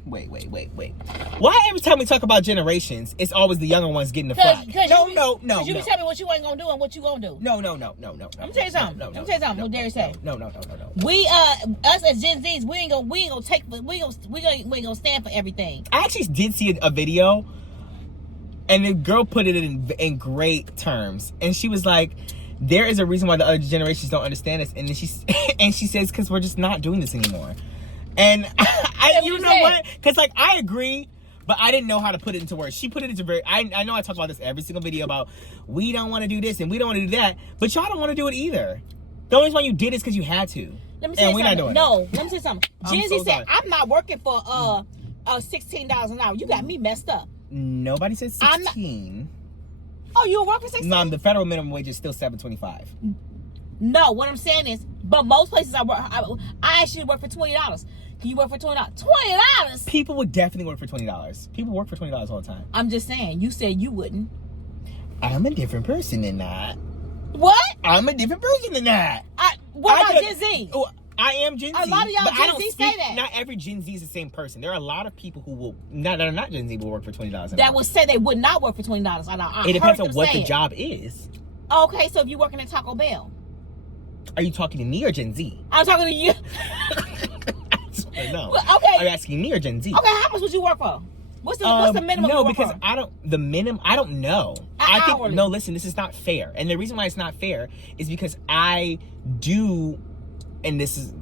Why every time we talk about generations, it's always the younger ones getting the flack? No. You can tell me what you ain't gonna do and what you gonna do. No. Let me tell you something. What Derek say? No. We us as Gen Zs, we ain't gonna stand for everything. I actually did see a video, and the girl put it in great terms, and she was like, "There is a reason why the other generations don't understand us," and then she says, "Because we're just not doing this anymore." And you know what? Because like I agree, but I didn't know how to put it into words. She put it into I know I talk about this every single video about we don't want to do this and we don't want to do that, but y'all don't want to do it either. The only reason you did is because you had to. Let me say something. Let me say something. Gen Z said, "I'm not working for $16 an hour." You got me messed up. Nobody said 16. Oh, you work for 16? No, the federal minimum wage is still $7.25. No, what I'm saying is, but most places I actually work for $20. Can you work for $20? $20? People would definitely work for $20. People work for $20 all the time. I'm just saying. You said you wouldn't. I'm a different person than that. What? I'm a different person than that. What about Gen Z? I am Gen Z. A lot of y'all Gen Z say that. Not every Gen Z is the same person. There are a lot of people who that are not Gen Z will work for $20 an hour. That would say they would not work for $20 an hour. It depends on what the job is. Okay, so if you're working at Taco Bell. Are you talking to me or Gen Z? I'm talking to you. No. Okay. Are you asking me or Gen Z? Okay, how much would you work for? What's the minimum? No, because I don't know. I think hourly. no. Listen, this is not fair, and the reason why it's not fair is because I do, and this is.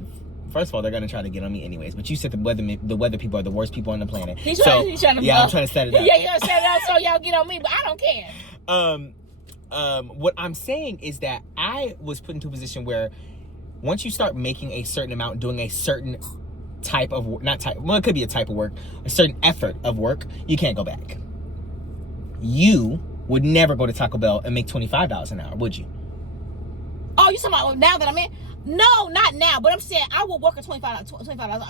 First of all, they're gonna try to get on me anyways. But you said the weather people are the worst people on the planet. He's trying to I'm trying to set it up. Yeah, you're gonna set it up so y'all get on me, but I don't care. What I'm saying is that I was put into a position where once you start making a certain amount, doing a certain type of work, it could be a type of work, a certain effort of work, you can't go back. You would never go to Taco Bell and make $25 an hour, would you? Oh, you talking about now that I'm in? No, not now. But I'm saying I will work at $25.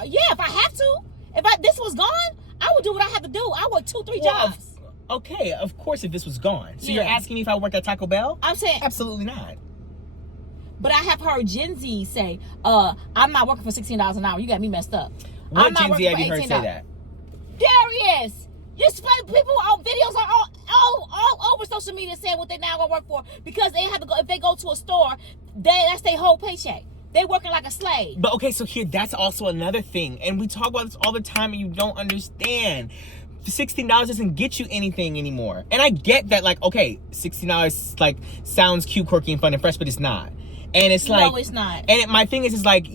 Yeah, if I have to. If this was gone, I would do what I have to do. I work 2-3 jobs. Okay, of course, if this was gone. So you're asking me if I work at Taco Bell? I'm saying absolutely not. But I have heard Gen Z say, I'm not working for $16 an hour. You got me messed up. What Gen Z have you heard say that? Darius! You spend people on videos all over social media saying what they now gonna work for because they have to go. If they go to a store, that's their whole paycheck. They working like a slave. But okay, so here that's also another thing, and we talk about this all the time, and you don't understand. The $16 doesn't get you anything anymore. And I get that, like, okay, $16 like sounds cute, quirky, and fun and fresh, but it's not. And it's like, no, it's not. And my thing is like,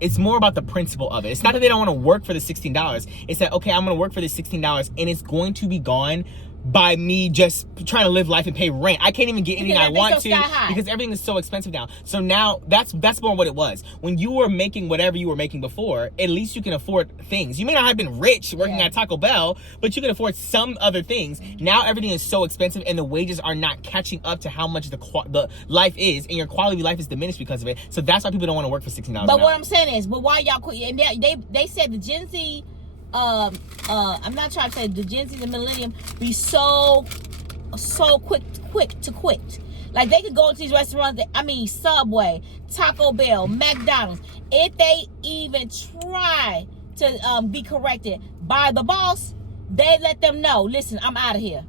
it's more about the principle of it. It's not that they don't want to work for the $16. It's that, okay, I'm going to work for the $16 and it's going to be gone by me just trying to live life and pay rent. I can't even get anything I want to because everything is so expensive now. So now that's more what it was. When you were making whatever you were making before, at least you can afford things. You may not have been rich working at Taco Bell, but you can afford some other things. Now everything is so expensive and the wages are not catching up to how much the life is, and your quality of life is diminished because of it. So that's why people don't want to work for $16 But what I'm saying is, but why y'all quit? And they said the Gen Z, I'm not trying to say the Gen Z and Millennium be so quick to quit. Like they could go to these restaurants, Subway, Taco Bell, McDonald's. If they even try to be corrected by the boss, they let them know, listen, I'm out of here.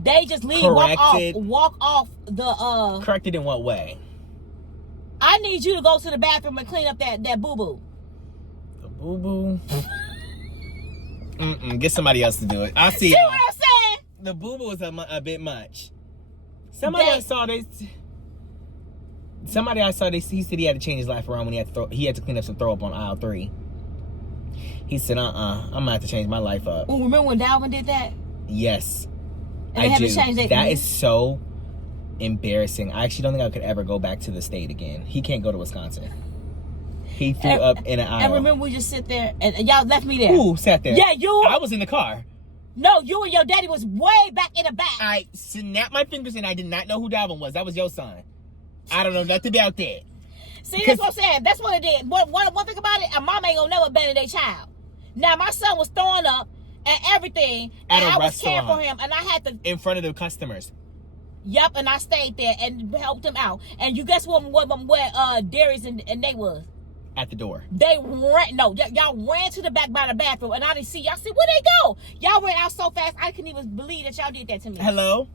They just leave, walk off the Corrected in what way? I need you to go to the bathroom and clean up that boo-boo. The boo-boo? Get somebody else to do it. I see. See what I'm saying? The boo-boo is a bit much. Somebody I saw, he said he had to change his life around when he had to clean up some throw up on aisle 3. He said, I'm gonna have to change my life up. Oh, remember when Dalvin did that? Yes. And I do. That is so embarrassing. I actually don't think I could ever go back to the state again. He can't go to Wisconsin. He threw up in an aisle. And remember, we just sit there and y'all left me there. Who sat there? Yeah, you. I was in the car. No, you and your daddy was way back in the back. I snapped my fingers and I did not know who Dalvin was. That was your son. I don't know nothing about that. See, that's what I'm saying. That's what it did. But one thing about it, a mom ain't gonna never abandon their child. Now, my son was throwing up and everything, and I was caring for him, and I had to in front of the customers. Yep, and I stayed there and helped him out. And you guess where Darius and they was? At the door. They ran. No, y'all ran to the back by the bathroom, and I didn't see y'all. See where they go? Y'all ran out so fast, I couldn't even believe that y'all did that to me. Hello.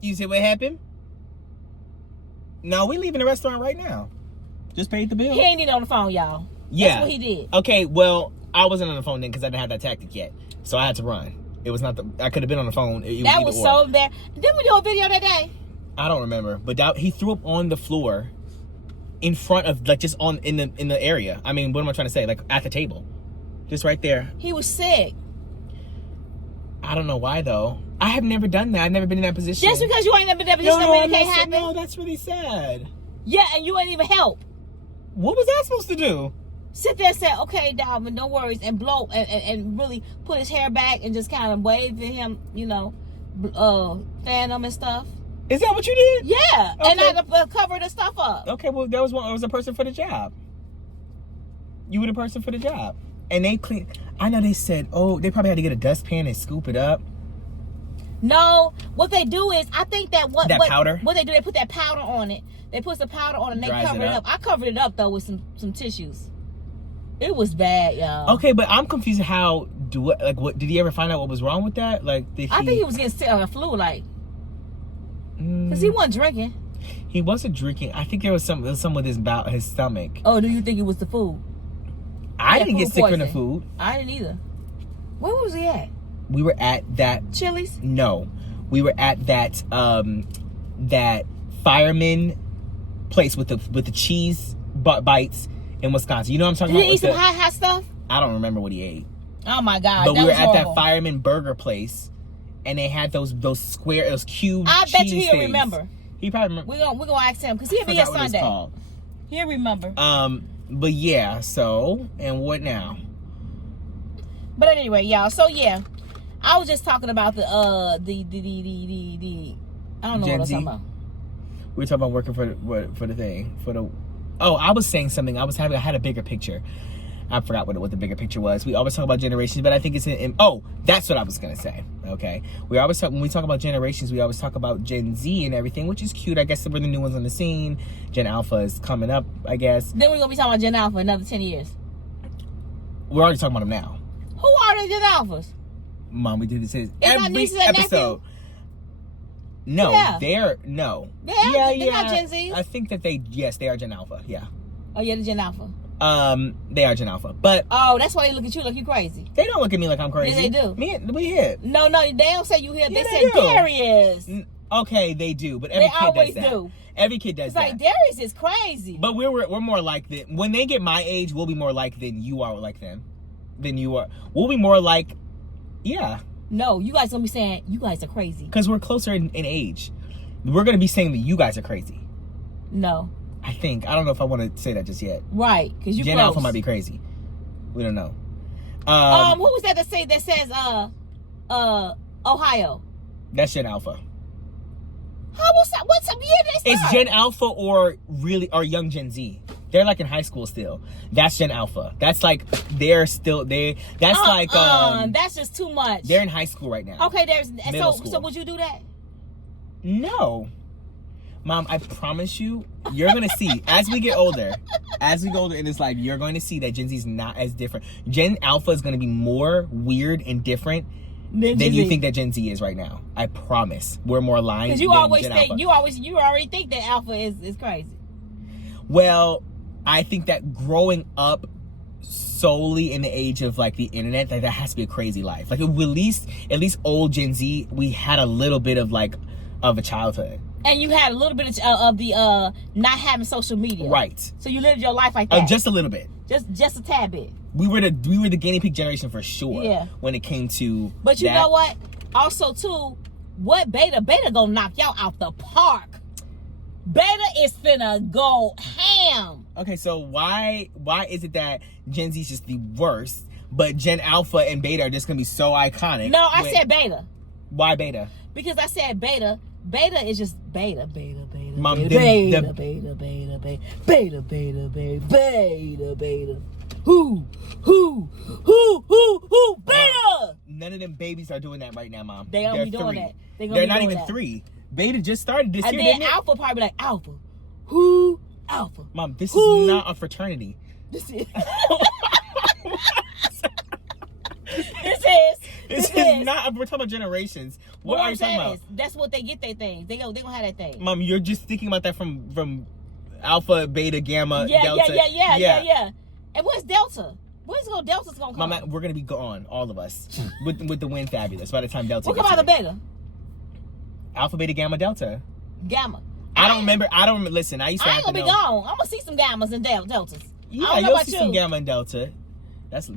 You said what happened? No, we leaving the restaurant right now. Just paid the bill. He ain't even on the phone, y'all. Yeah. That's what he did. Okay, well, I wasn't on the phone then because I didn't have that tactic yet, so I had to run. It was not I could have been on the phone. That was so bad. Didn't we do a video that day? I don't remember, but he threw up on the floor. In front of, like, just in the area. I mean, what am I trying to say? Like, at the table. Just right there. He was sick. I don't know why, though. I have never done that. I've never been in that position. Just because you ain't never been in that position, it can't happen. No, that's really sad. Yeah, and you ain't even help. What was I supposed to do? Sit there and say, okay, Dalvin, no worries, and blow, and really put his hair back and just kind of wave at him, fan him and stuff. Is that what you did? Yeah, okay. And I covered the stuff up. Okay, well, there was a person for the job. You were the person for the job. And they clean. I know they said, they probably had to get a dustpan and scoop it up. No, what they do is, I think that powder? What they do, they put that powder on it. They put some powder on it and they cover it up. I covered it up, though, with some tissues. It was bad, y'all. Okay, but I'm confused did he ever find out what was wrong with that? I think he was getting flu, because he wasn't drinking. He wasn't drinking. I think there was some with his stomach. Oh, do you think it was the food? I didn't get sick from the food. I didn't either. Where was he at? We were at that Chili's? No. We were at that that fireman place with the cheese bites in Wisconsin. You know what I'm talking Did about? he eat some hot stuff? I don't remember what he ate. Oh my God. But we were at horrible. that fireman burger place, and they had those cube I cheese bet you he'll things. remember. He probably remember. We're gonna ask him because he'll be here Sunday. He'll remember. But yeah, so, and what now? But anyway, y'all, so yeah. I was just talking about the I don't know Gen what I was Z? talking about. We were talking about working for the thing. Oh, I was saying something. I had a bigger picture. I forgot what the bigger picture was. We always talk about generations, but I think it's that's what I was gonna say. Okay, when we talk about generations, we always talk about Gen Z and everything, which is cute. I guess we're the new ones on the scene. Gen Alpha is coming up, I guess. Then we're gonna be talking about Gen Alpha another 10 years. We're already talking about them now. Who are the Gen Alphas? Mom, we did this my niece and episode. No, Yeah. they're They're not Gen Zs. I think that they are Gen Alpha. Yeah. Oh yeah, the Gen Alpha. They are Gen Alpha, but that's why they look at you like you crazy. they don't look at me like I'm crazy. Yes, they do. We hit. No, they don't say you here. Yeah, they they say do. Darius. Okay, they do, but every They kid always does that. do. Every kid does It's that. like Darius is crazy. But we're more like that. When they get my age, we'll be more like than you are like them. Than you are. We'll be more like, yeah. No, you guys gonna be saying you guys are crazy. Because we're closer in age. We're gonna be saying that you guys are crazy. No. I think. I don't know if I want to say that just yet. Right, because you Gen close. Alpha might be crazy. We don't know. Who was that says Ohio? That's Gen Alpha. What's up? Yeah, It's Gen Alpha or young Gen Z. They're like in high school still. That's Gen Alpha. That's like that's just too much. They're in high school right now. Okay, Middle school. So would you do that? No. Mom, I promise you're gonna see as we get older in this life, you're going to see that Gen Z is not as different. Gen Alpha is gonna be more weird and different than you think that Gen Z is right now. I promise. We're more aligned. Because you already think that Alpha is crazy. Well, I think that growing up solely in the age of like the internet, that has to be a crazy life. Like at least old Gen Z, we had a little bit of like of a childhood. And you had a little bit of the not having social media. Right. So you lived your life like that. Just a little bit. Just a tad bit. We were the guinea pig generation for sure. Yeah. When it came to But you know what? Also too, what beta gonna knock y'all out the park. Beta is finna go ham. Okay, so why is it that Gen Z is just the worst, but Gen Alpha and Beta are just gonna be so iconic? No, I said Beta. Why Beta? Because I said Beta. Beta is just Beta. Mom, Beta. Who? Beta. None of them babies are doing that right now, Mom. They don't be doing that. They're not even 3. Beta just started this year. And then Alpha probably like Alpha. Who? Alpha. Mom, this is not a fraternity. This is. This is not. We're talking about generations. What are you talking about? That's what they get their things. They gonna have that thing. Mom, you're just thinking about that from Alpha, Beta, Gamma, Delta. Yeah. And what's Delta? Where's Delta's gonna come? Mama, we're gonna be gone, all of us, with the wind fabulous by the time Delta. What about the Beta? Alpha, Beta, Gamma, Delta. Gamma. I don't remember. Listen, I used to. I ain't gonna be gone. I'm gonna see some Gammas and Deltas. Yeah, you'll see some Gamma and Delta. That's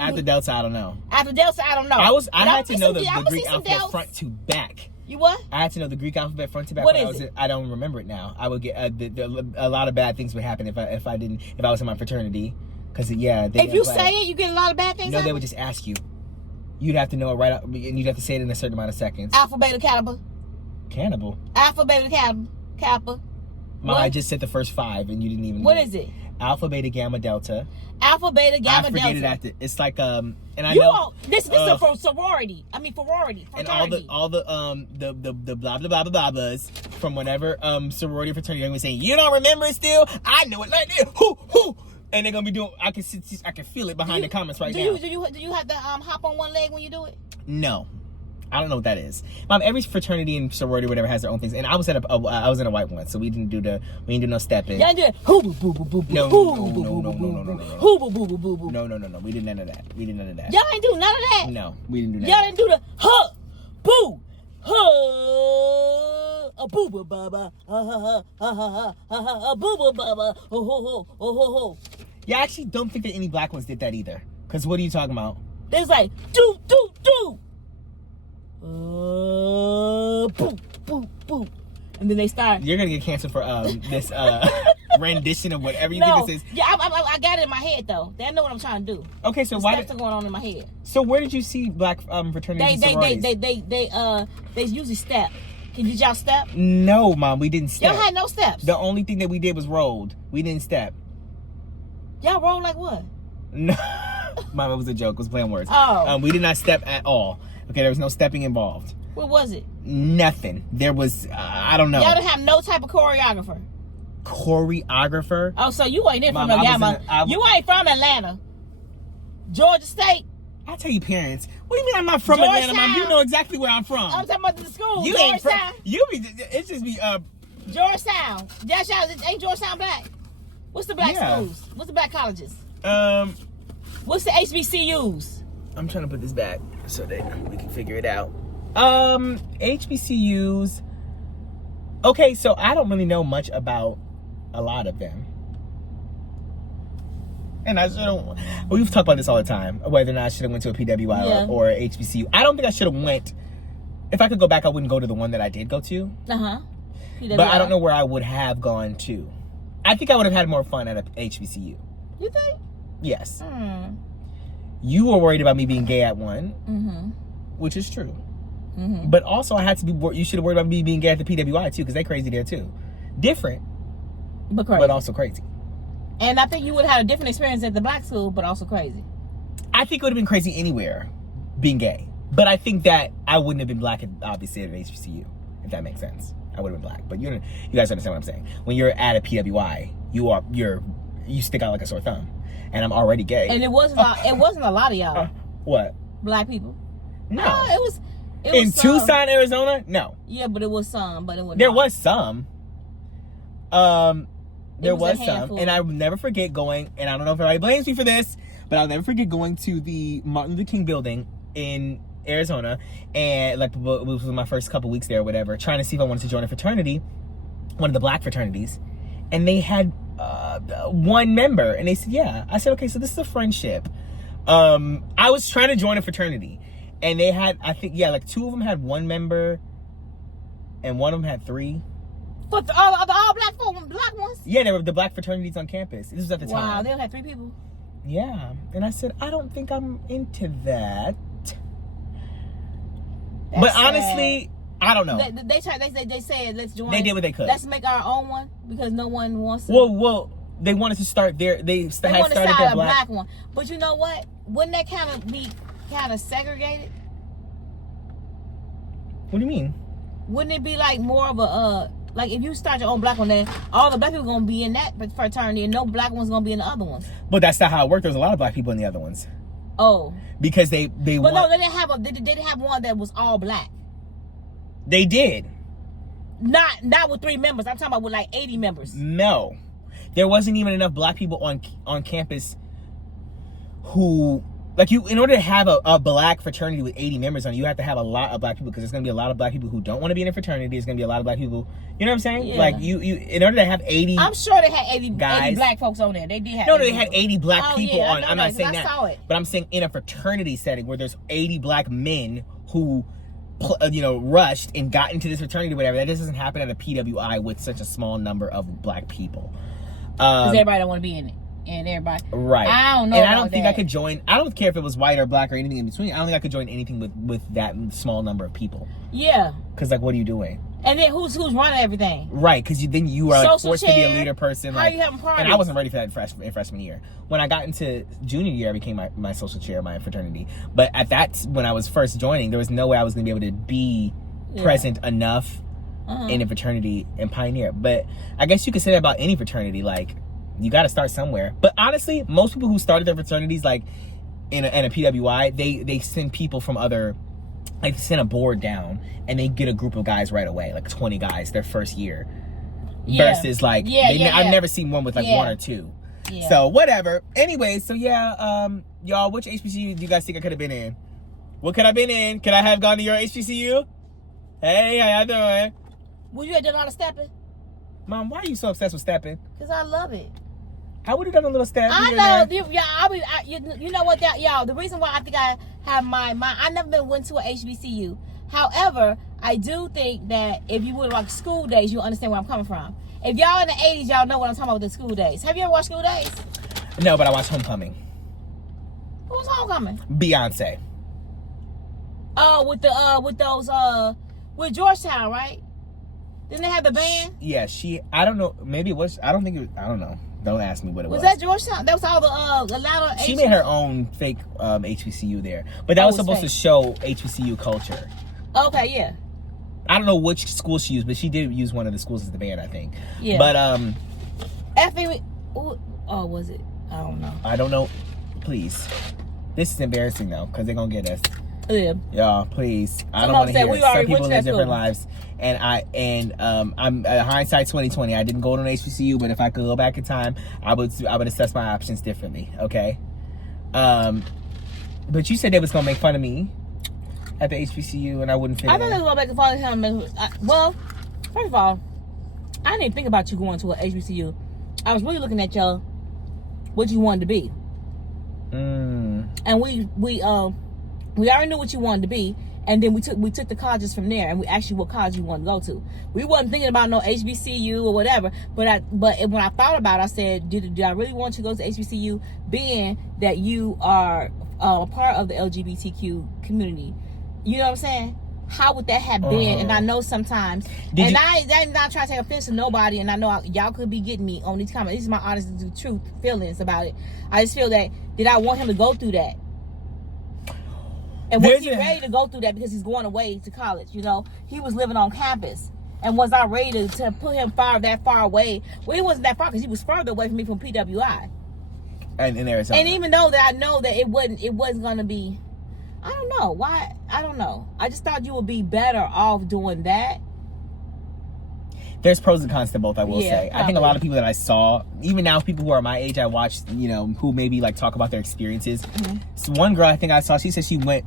after Delta, I don't know. After Delta, I don't know. I had to know the Greek alphabet front to back. You what? I had to know the Greek alphabet front to back. What is it? I don't remember it now. I would get a lot of bad things would happen if I was in my fraternity. Because if you say it, you get a lot of bad things. No, they would just ask you. You'd have to know it right out, and you'd have to say it in a certain amount of seconds. Alpha, Beta, Kappa. Cannibal. Alpha, Beta, Kappa. Mom, I just said the first 5, and you didn't even. What is it? Alpha, Beta, Gamma, Delta. Alpha, Beta, Gamma, Delta. I forget it after. It's like and I know this is for sorority. I mean sorority. And all the blah blah blah blahs from whatever sorority fraternity. I'm gonna say you don't remember it still. I know it like this. Who. And they're gonna be doing. I can feel it behind the comments right now. Do you have to hop on one leg when you do it? No, I don't know what that is. Mom, every fraternity and sorority, whatever, has their own things. And I was in a white one, so we didn't do no stepping. Y'all did boo boo boo boo boo. No. We did none of that. Y'all ain't do none of that. No, we didn't do that. Y'all didn't do the boo a boo boo baba a boo boo baba ho. Yeah, I actually don't think that any black ones did that either. Cause what are you talking about? There's like do. Boo. And then they start. You're gonna get canceled for this rendition of whatever you think this is. Yeah, I got it in my head though. They know what I'm trying to do. Okay, so why steps are going on in my head? So where did you see black fraternities? They usually step. Did y'all step? No, Mom, we didn't step. Y'all had no steps. The only thing that we did was rolled. We didn't step. Y'all rolled like what? No, Mom, it was a joke. It was playing words. Oh. We did not step at all. Okay, there was no stepping involved. What was it? Nothing. There was, I don't know. Y'all didn't have no type of choreographer. Choreographer? Oh, so you ain't from Atlanta. You ain't from Atlanta. Georgia State. I tell you, parents. What do you mean I'm not from Atlanta, Mom? You know exactly where I'm from. I'm talking about the school. You ain't from. It's just be Georgetown. Ain't Georgetown black? What's the black schools? What's the black colleges? What's the HBCUs? I'm trying to put this back so that we can figure it out. HBCUs. Okay, so I don't really know much about a lot of them. And I should've. We've talked about this all the time, whether or not I should have went to a PWI or HBCU. I don't think I should have went. If I could go back, I wouldn't go to the one that I did go to. But I don't know where I would have gone to. I think I would have had more fun at a HBCU. You think? Yes. You were worried about me being gay at one, which is true. But also, I had to be. You should have worried about me being gay at the PWI too, because they crazy there too. Different, but crazy. But also crazy. And I think you would have had a different experience at the black school, but also crazy. I think it would have been crazy anywhere, being gay. But I think that I wouldn't have been black, obviously, at an HBCU, if that makes sense. I would have been black. But you guys understand what I'm saying. When you're at a PWI, you stick out like a sore thumb, and I'm already gay. And it wasn't a lot of y'all. What? Black people. No, it was in some. Tucson, Arizona. No. Yeah, but it was some. But it was. There was some. There was some, and I will never forget going. And I don't know if everybody blames me for this, but I'll never forget going to the Martin Luther King building in Arizona, and like it was my first couple weeks there or whatever, trying to see if I wanted to join a fraternity, one of the black fraternities, and they had one member, and they said, yeah. I said, okay, so this is a friendship. I was trying to join a fraternity, and they had, I think, like two of them had one member, and one of them had three. But all black ones? Yeah, they were the black fraternities on campus. This was at the time. Wow, they only had 3 people? Yeah. And I said, I don't think I'm into that. That's but honestly, I don't know. They said, let's join. They did what they could. Let's make our own one because no one wants to. Well, they wanted to start their, they had started their black one. But you know what? Wouldn't that kind of be segregated? What do you mean? Wouldn't it be like more of a, like if you start your own black one, then all the black people are going to be in that fraternity and no black one's going to be in the other ones. But that's not how it worked. There's a lot of black people in the other ones. Oh. Because they But no, they didn't have one that was all black. They did. Not with 3 members. I'm talking about with like 80 members. No. There wasn't even enough black people on campus who, like, in order to have a black fraternity with 80 members on it, you have to have a lot of black people, because there's going to be a lot of black people who don't want to be in a fraternity. There's going to be a lot of black people, you know what I'm saying? Yeah. Like, you in order to have 80 I'm sure they had 80 guys, 80 black folks on there. They did have No, they had 80 black people on. I'm not saying that. Saw it. But I'm saying in a fraternity setting where there's 80 black men who, rushed and got into this fraternity or whatever. That just doesn't happen at a PWI with such a small number of black people. Because everybody don't want to be in it. And everybody. Right. I don't know. And I don't think I could join. I don't care if it was white or black or anything in between. I don't think I could join anything with that small number of people. Yeah. Because, like, what are you doing? And then who's running everything? Right. Because then you are like, forced chair, to be a leader person. How like, are you having parties? And I wasn't ready for that in freshman year. When I got into junior year, I became my social chair, my fraternity. But at when I was first joining, there was no way I was going to be able to be present enough in a fraternity and pioneer. But I guess you could say that about any fraternity. Like, you got to start somewhere. But honestly, most people who started their fraternities, like in a PWI, they send people from other like send a board down and they get a group of guys right away, like 20 guys their first year. Yeah. Versus like I've never seen one with like one or two. Yeah. So whatever. Anyway, so y'all, which HBCU do you guys think I could have been in? What could I have been in? Could I have gone to your HBCU? Hey, how y'all doing? Would you have done a lot of stepping? Mom, why are you so obsessed with stepping? Because I love it. I would have done a little step. I know, you know what, y'all. The reason why I think I have I never went to a HBCU. However, I do think that if you would like school days, you understand where I'm coming from. If y'all in the 80s, y'all know what I'm talking about with the school days. Have you ever watched School Days? No, but I watched Homecoming. Who was Homecoming? Beyonce. Oh, with Georgetown, right? Didn't they have the band? Yeah, I don't know. Maybe it was. I don't think it was. I don't know. Don't ask me what it was. Was that Georgetown? That was all the Atlanta. She made her own fake HBCU there, but that was supposed to show HBCU culture. Okay, yeah. I don't know which school she used, but she did use one of the schools as the band, I think. Yeah. But was it? I don't know. I don't know. Please, this is embarrassing though, because they're gonna get us. Yeah. Y'all, please. I don't want to hear it. Some people live different lives, and I'm hindsight 2020. I didn't go to an HBCU, but if I could go back in time, I would assess my options differently. Okay. But you said they was gonna make fun of me at the HBCU, and I wouldn't fit in. I thought they was gonna make fun of him. Well, first of all, I didn't even think about you going to an HBCU. I was really looking at what you wanted to be. And we already knew what you wanted to be, and then we took the colleges from there, and we asked you what college you wanted to go to. We wasn't thinking about no HBCU or whatever, but when I thought about it, I said, did I really want you to go to HBCU, being that you are a part of the LGBTQ community? You know what I'm saying? How would that have been? And I know sometimes, I'm not trying to take offense to nobody, and I know y'all could be getting me on these comments. These are my honest truth feelings about it. I just feel that, did I want him to go through that? And was he ready to go through that because he's going away to college? You know, he was living on campus. And was I ready to put him that far away? Well, he wasn't that far because he was further away from me from PWI. And in Arizona. And even though that I know that it wasn't going to be, I don't know. Why? I don't know. I just thought you would be better off doing that. There's pros and cons to both, I will say. Probably. I think a lot of people that I saw, even now people who are my age, I watched, who maybe like talk about their experiences. Mm-hmm. So one girl I think I saw, she said she went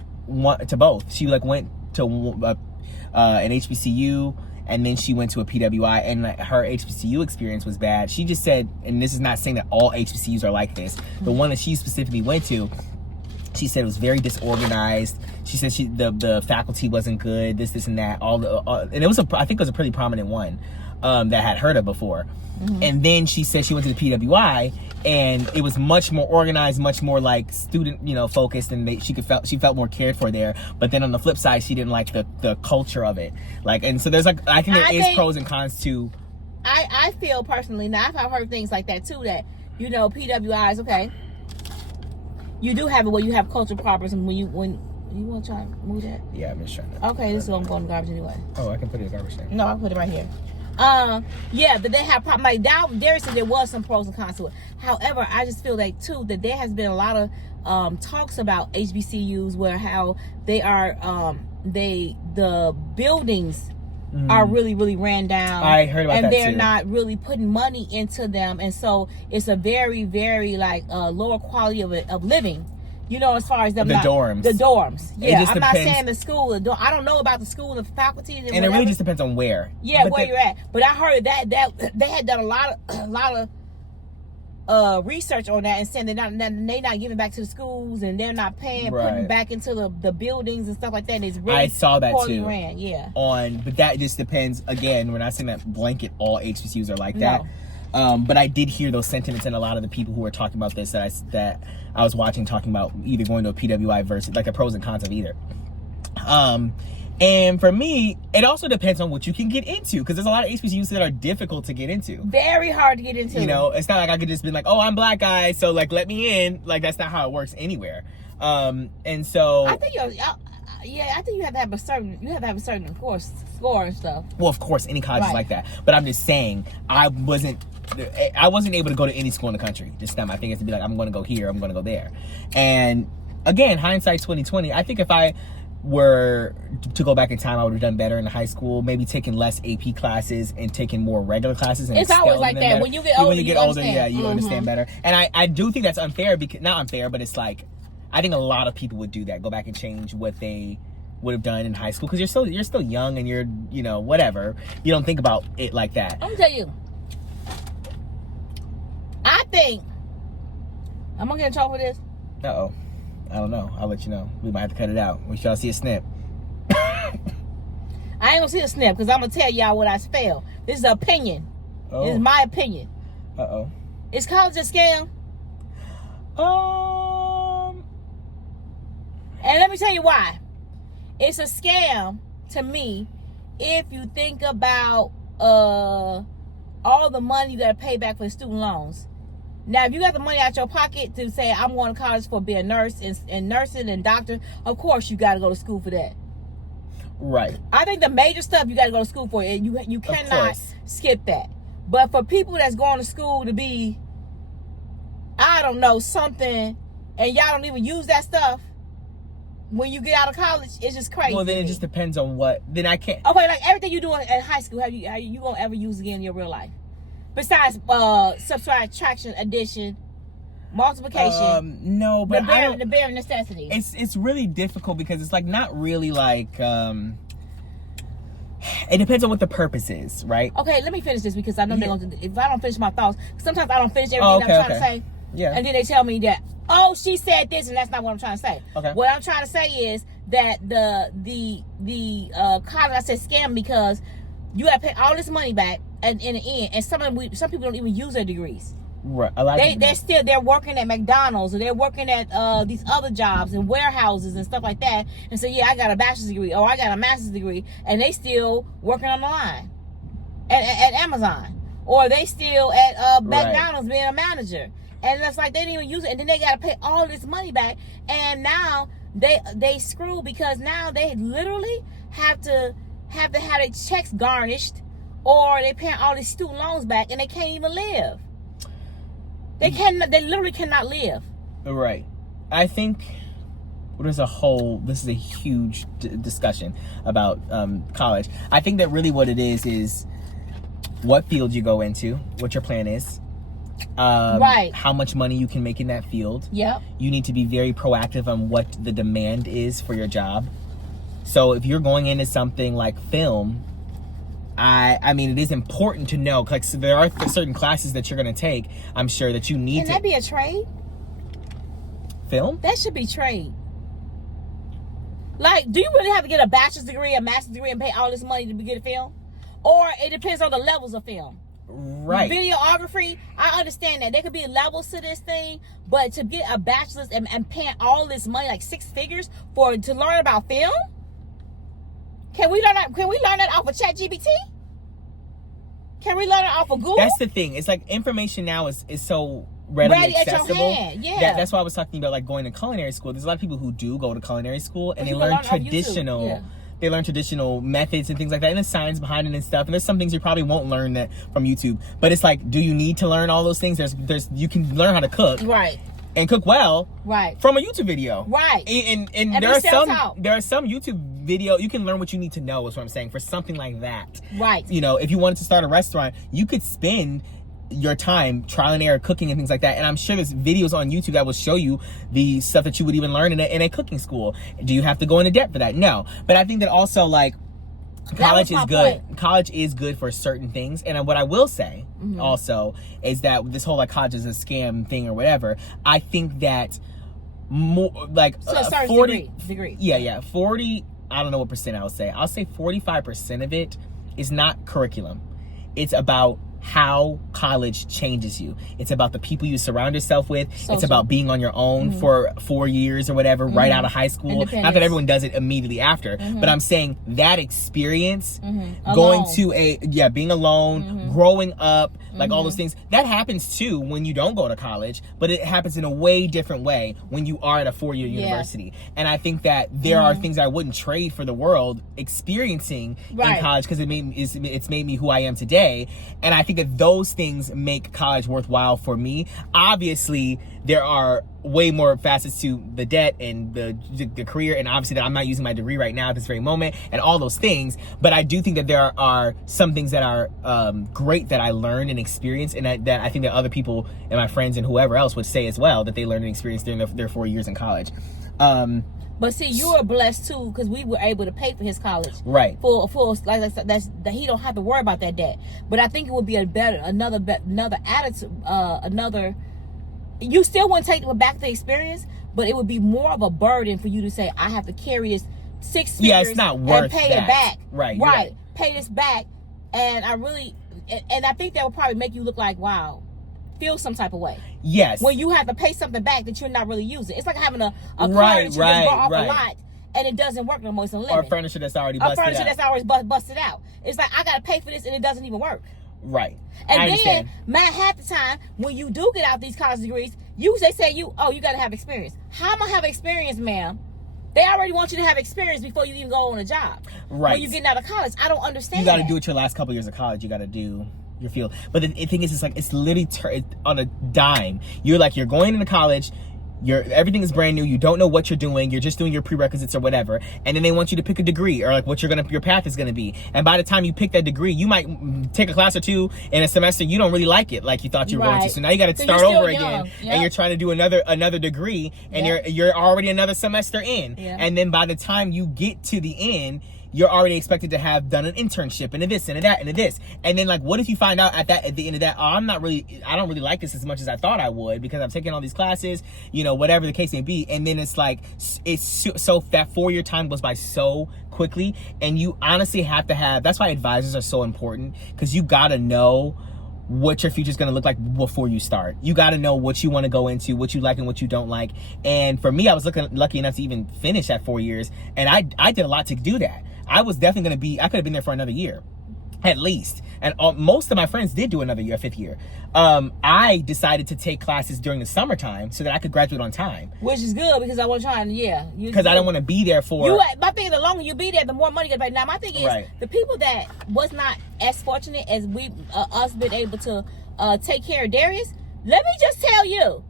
to both. She like went to an HBCU, and then she went to a PWI, and like, her HBCU experience was bad. She just said, and this is not saying that all HBCUs are like this, the one that she specifically went to, she said it was very disorganized. She said the faculty wasn't good, this and that. And it was I think it was a pretty prominent one that had heard of before. Mm-hmm. And then she said she went to the PWI, and it was much more organized, much more like student, focused, and she felt more cared for there. But then on the flip side, she didn't like the culture of it. Like, and so there's like, I think there is pros and cons to. I feel personally, now I've heard things like that too, that PWIs, okay, you do have it where you have cultural problems, and when you want to try to move that. Yeah, I'm just trying to. Okay, this is gonna go in the garbage anyway. Oh, I can put it in the garbage then. No, I'll put it right here. Yeah, that they have problems. Like Darius said there was some pros and cons to it. However, I just feel like too that there has been a lot of talks about HBCUs where how they are the buildings are really, really ran down. I heard about that too. And they're not really putting money into them, and so it's a very, very like lower quality of living. As far as them dorms. The dorms. Yeah, I'm not depends. saying the school. I don't know about the school, the faculty, and it really just depends on where. Yeah, where you're at. But I heard that they had done a lot of research on that, and saying they're not giving back to the schools, and they're not paying, putting back into the buildings and stuff like that. And it's really I saw that too. Ran, yeah. But that just depends. Again, we're not saying that blanket all HBCUs are like that. But I did hear those sentiments, and a lot of the people who were talking about this that I was watching talking about either going to a PWI versus like the pros and cons of either. And for me, it also depends on what you can get into, because there's a lot of HBCUs that are difficult to get into. Very hard to get into. It's not like I could just be like, oh, I'm black guy, so like let me in. Like that's not how it works anywhere. And so I think I think you have to have a certain course score and stuff. Well, of course, any college is like that. But I'm just saying, I wasn't able to go to any school in the country. Just not my thing is to be like, I'm going to go here, I'm going to go there. And again, hindsight 2020. I think if I were to go back in time, I would have done better in high school. Maybe taking less AP classes and taking more regular classes. And it's always like that. Better. When you get older, you understand better. And I do think that's unfair, because not unfair, but it's like, I think a lot of people would do that. Go back and change what they would have done in high school, because you're still young and you're, you know, whatever. You don't think about it like that. I'm gonna tell you. I think I'm gonna get in trouble for this. Uh-oh. I don't know. I'll let you know. We might have to cut it out. We shall see a snip. I ain't gonna see a snip, because I'm gonna tell y'all what I spell. This is an opinion. Oh. This is my opinion. Uh-oh. Is college a scam? And let me tell you why. It's a scam to me if you think about all the money you gotta pay back for student loans. Now, if you got the money out your pocket to say, I'm going to college for being a nurse and nursing and doctor, of course you got to go to school for that. Right. I think the major stuff you got to go to school for, and you cannot skip that. But for people that's going to school to be, I don't know, something, and y'all don't even use that stuff, when you get out of college, it's just crazy. Well, then it just depends on what. Then I can't. Okay, like everything you do in high school, how you going to ever use again in your real life? Besides subtraction, addition, multiplication. No, but the bare necessity. It's really difficult, because it's like not really like it depends on what the purpose is, right? Okay, let me finish this, because I know they're going to. If I don't finish my thoughts, sometimes I don't finish everything I'm trying to say. Yeah. And then they tell me that, oh, she said this, and that's not what I'm trying to say. Okay. What I'm trying to say is that the college, I said scam, because you got to pay all this money back. And in the end, and some people don't even use their degrees. Right. A lot they're working at McDonald's, or they're working at these other jobs in warehouses and stuff like that. And so, yeah, I got a bachelor's degree, or I got a master's degree, and they still working on the line at Amazon, or they still at McDonald's being a manager. And it's like they didn't even use it, and then they got to pay all this money back, and now they screw, because now they literally have to have their checks garnished. Or they paying all these student loans back, and they can't even live. They literally cannot live. Right. I think this is a huge discussion about college. I think that really what it is what field you go into, what your plan is. Right. How much money you can make in that field. Yep. You need to be very proactive on what the demand is for your job. So if you're going into something like film, I mean, it is important to know, like, so there are certain classes that you're going to take, I'm sure, that you need to... Can that be a trade? Film? That should be trade. Like, do you really have to get a bachelor's degree, a master's degree, and pay all this money to get a film? Or it depends on the levels of film. Right. Videography, I understand that. There could be levels to this thing, but to get a bachelor's and paying all this money, like 6 figures, to learn about film? Can we learn that off of ChatGPT? Can we learn it off of Google? That's the thing. It's like information now is so readily accessible. At your hand. Yeah. That's why I was talking about like going to culinary school. There's a lot of people who do go to culinary school and they learn they learn traditional methods and things like that, and the science behind it and stuff. And there's some things you probably won't learn that from YouTube. But it's like, do you need to learn all those things? There's you can learn how to cook. Right. And cook well, right, from a YouTube video, right, and there are some YouTube video you can learn what you need to know. Is what I'm saying, for something like that, right? You know, if you wanted to start a restaurant, you could spend your time trial and error cooking and things like that. And I'm sure there's videos on YouTube that will show you the stuff that you would even learn in a cooking school. Do you have to go into debt for that? No, but I think that also like. College is good. College is good for certain things. And what I will say also is that this whole like college is a scam thing or whatever, I think that more like 40 degree. Yeah. 40, I don't know what percent I would say. I'll say 45% of it is not curriculum. It's about how college changes you. It's about the people you surround yourself with. It's about being on your own for 4 years or whatever, right out of high school. Not that everyone does it immediately after, but I'm saying that experience, going to being alone, growing up, like all those things, that happens too when you don't go to college, but it happens in a way different way when you are at a 4-year university. And I think that there are things I wouldn't trade for the world experiencing in college, because it's made me who I am today. And I think think that those things make college worthwhile for me. Obviously, there are way more facets to the debt and the career, and obviously that I'm not using my degree right now at this very moment, and all those things. But I do think that there are some things that are great that I learned and experienced, and that I think that other people and my friends and whoever else would say as well that they learned and experienced during their 4 years in college. But see, you were blessed too, because we were able to pay for his college, right? For like I said, that he don't have to worry about that debt. But I think it would be another attitude, You still wouldn't take back the experience, but it would be more of a burden for you to say, I have to carry this 6 figures, yeah, it's not worth and pay that. it back, Right? Pay this back, and I think that would probably make you look like, wow, feel some type of way. Yes. When you have to pay something back that you're not really using. It's like having a car right, that you just bought off a lot and it doesn't work no more. It's a limit. Or furniture that's already busted out. It's like, I got to pay for this and it doesn't even work. Right. And then, man, half the time, when you do get out these college degrees, they say you got to have experience. How am I have experience, ma'am? They already want you to have experience before you even go on a job. Right. When you're getting out of college. I don't understand You got to do it your last couple years of college. You got to do your field. But the thing is, it's literally on a dime. You're going into college. Everything is brand new. You don't know what you're doing. You're just doing your prerequisites or whatever. And then they want you to pick a degree or like what your path is going to be. And by the time you pick that degree, you might take a class or two in a semester. You don't really like it like you thought you were going to. So now you got to start over again. Yep. And you're trying to do another degree, and you're already another semester in. Yep. And then by the time you get to the end, you're already expected to have done an internship and a this and a that and a this. And then what if you find out at the end of that, I don't really like this as much as I thought I would because I'm taking all these classes, whatever the case may be. And then it's so that 4-year time goes by so quickly, and you honestly have to that's why advisors are so important, because you gotta know what your future's gonna look like before you start. You gotta know what you want to go into, what you like and what you don't like. And for me, I was lucky enough to even finish at 4 years, and I did a lot to do that. I was definitely I could have been there for another year, at least. And most of my friends did do another year, 5th year. I decided to take classes during the summertime so that I could graduate on time. Which is good, because I was trying, because I don't want to be there for... My thing is, the longer you be there, the more money you get paid. Now, my thing is, the people that was not as fortunate as us been able to take care of Darius, let me just tell you,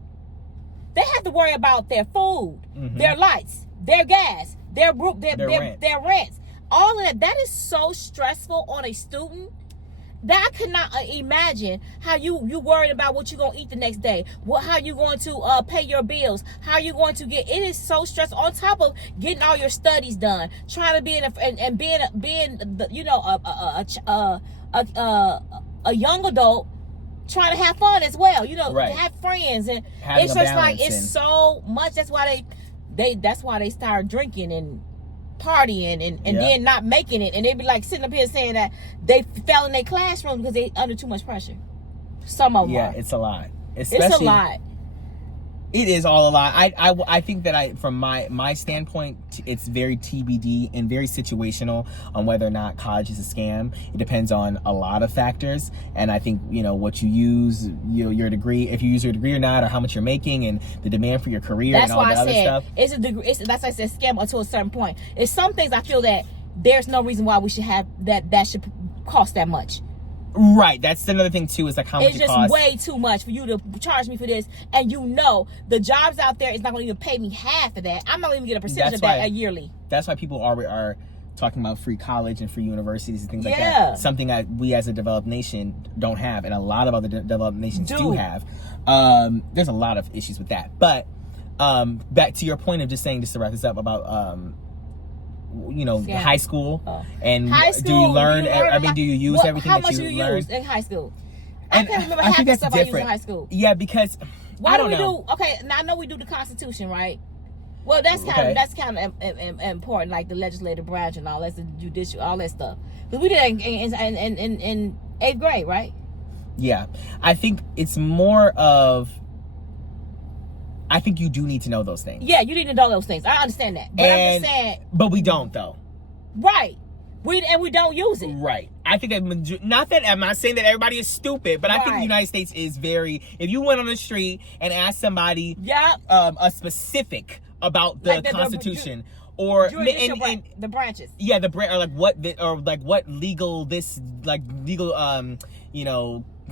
they have to worry about their food, their lights, their gas, their rents. All of that is so stressful on a student that I could not imagine how you worried about what you're going to eat the next day, how you going to pay your bills, how you going to it is so stressful, on top of getting all your studies done, trying to be a young adult, trying to have fun as well, have friends, and having it's just like it's so much. That's why they start drinking and partying and then not making it, and they be like sitting up here saying that they fell in their classroom because they under too much pressure. Some of them are. It's a lot. It's a lot. It is all a lot. I think that from my standpoint, it's very TBD and very situational on whether or not college is a scam. It depends on a lot of factors, and I think what you use, your degree, if you use your degree or not, or how much you're making, and the demand for your career. That's and all that other stuff. It's a degree. That's why I said scam until a certain point. It's some things I feel that there's no reason why we should have that should cost that much. Right, that's another thing too, is like how much it costs. It's just way too much for you to charge me for this, and the jobs out there is not going to even pay me half of that. I'm not even get a percentage of that yearly. That's why people are talking about free college and free universities and things like that. Something that we as a developed nation don't have, and a lot of other developed nations do have. There's a lot of issues with that. But back to your point of just to wrap this up about high school, and do you learn? Do you use everything that you learn? How much you use in high school? I can't remember half the stuff I used in high school. Yeah, because I don't know. Okay, now I know we do the Constitution, right? Well, that's kind of important, like the legislative branch and all that, the judicial, all that stuff. Because we did it in 8th grade, right? Yeah, I think it's more of. I think you do need to know those things. Yeah, you need to know those things. I understand that. But I'm just saying. But we don't, though. Right. We don't use it. Right. I think I'm not saying that everybody is stupid, but I think the United States is very. If you went on the street and asked somebody, a specific about the Constitution. Or the branches. Yeah, or what legal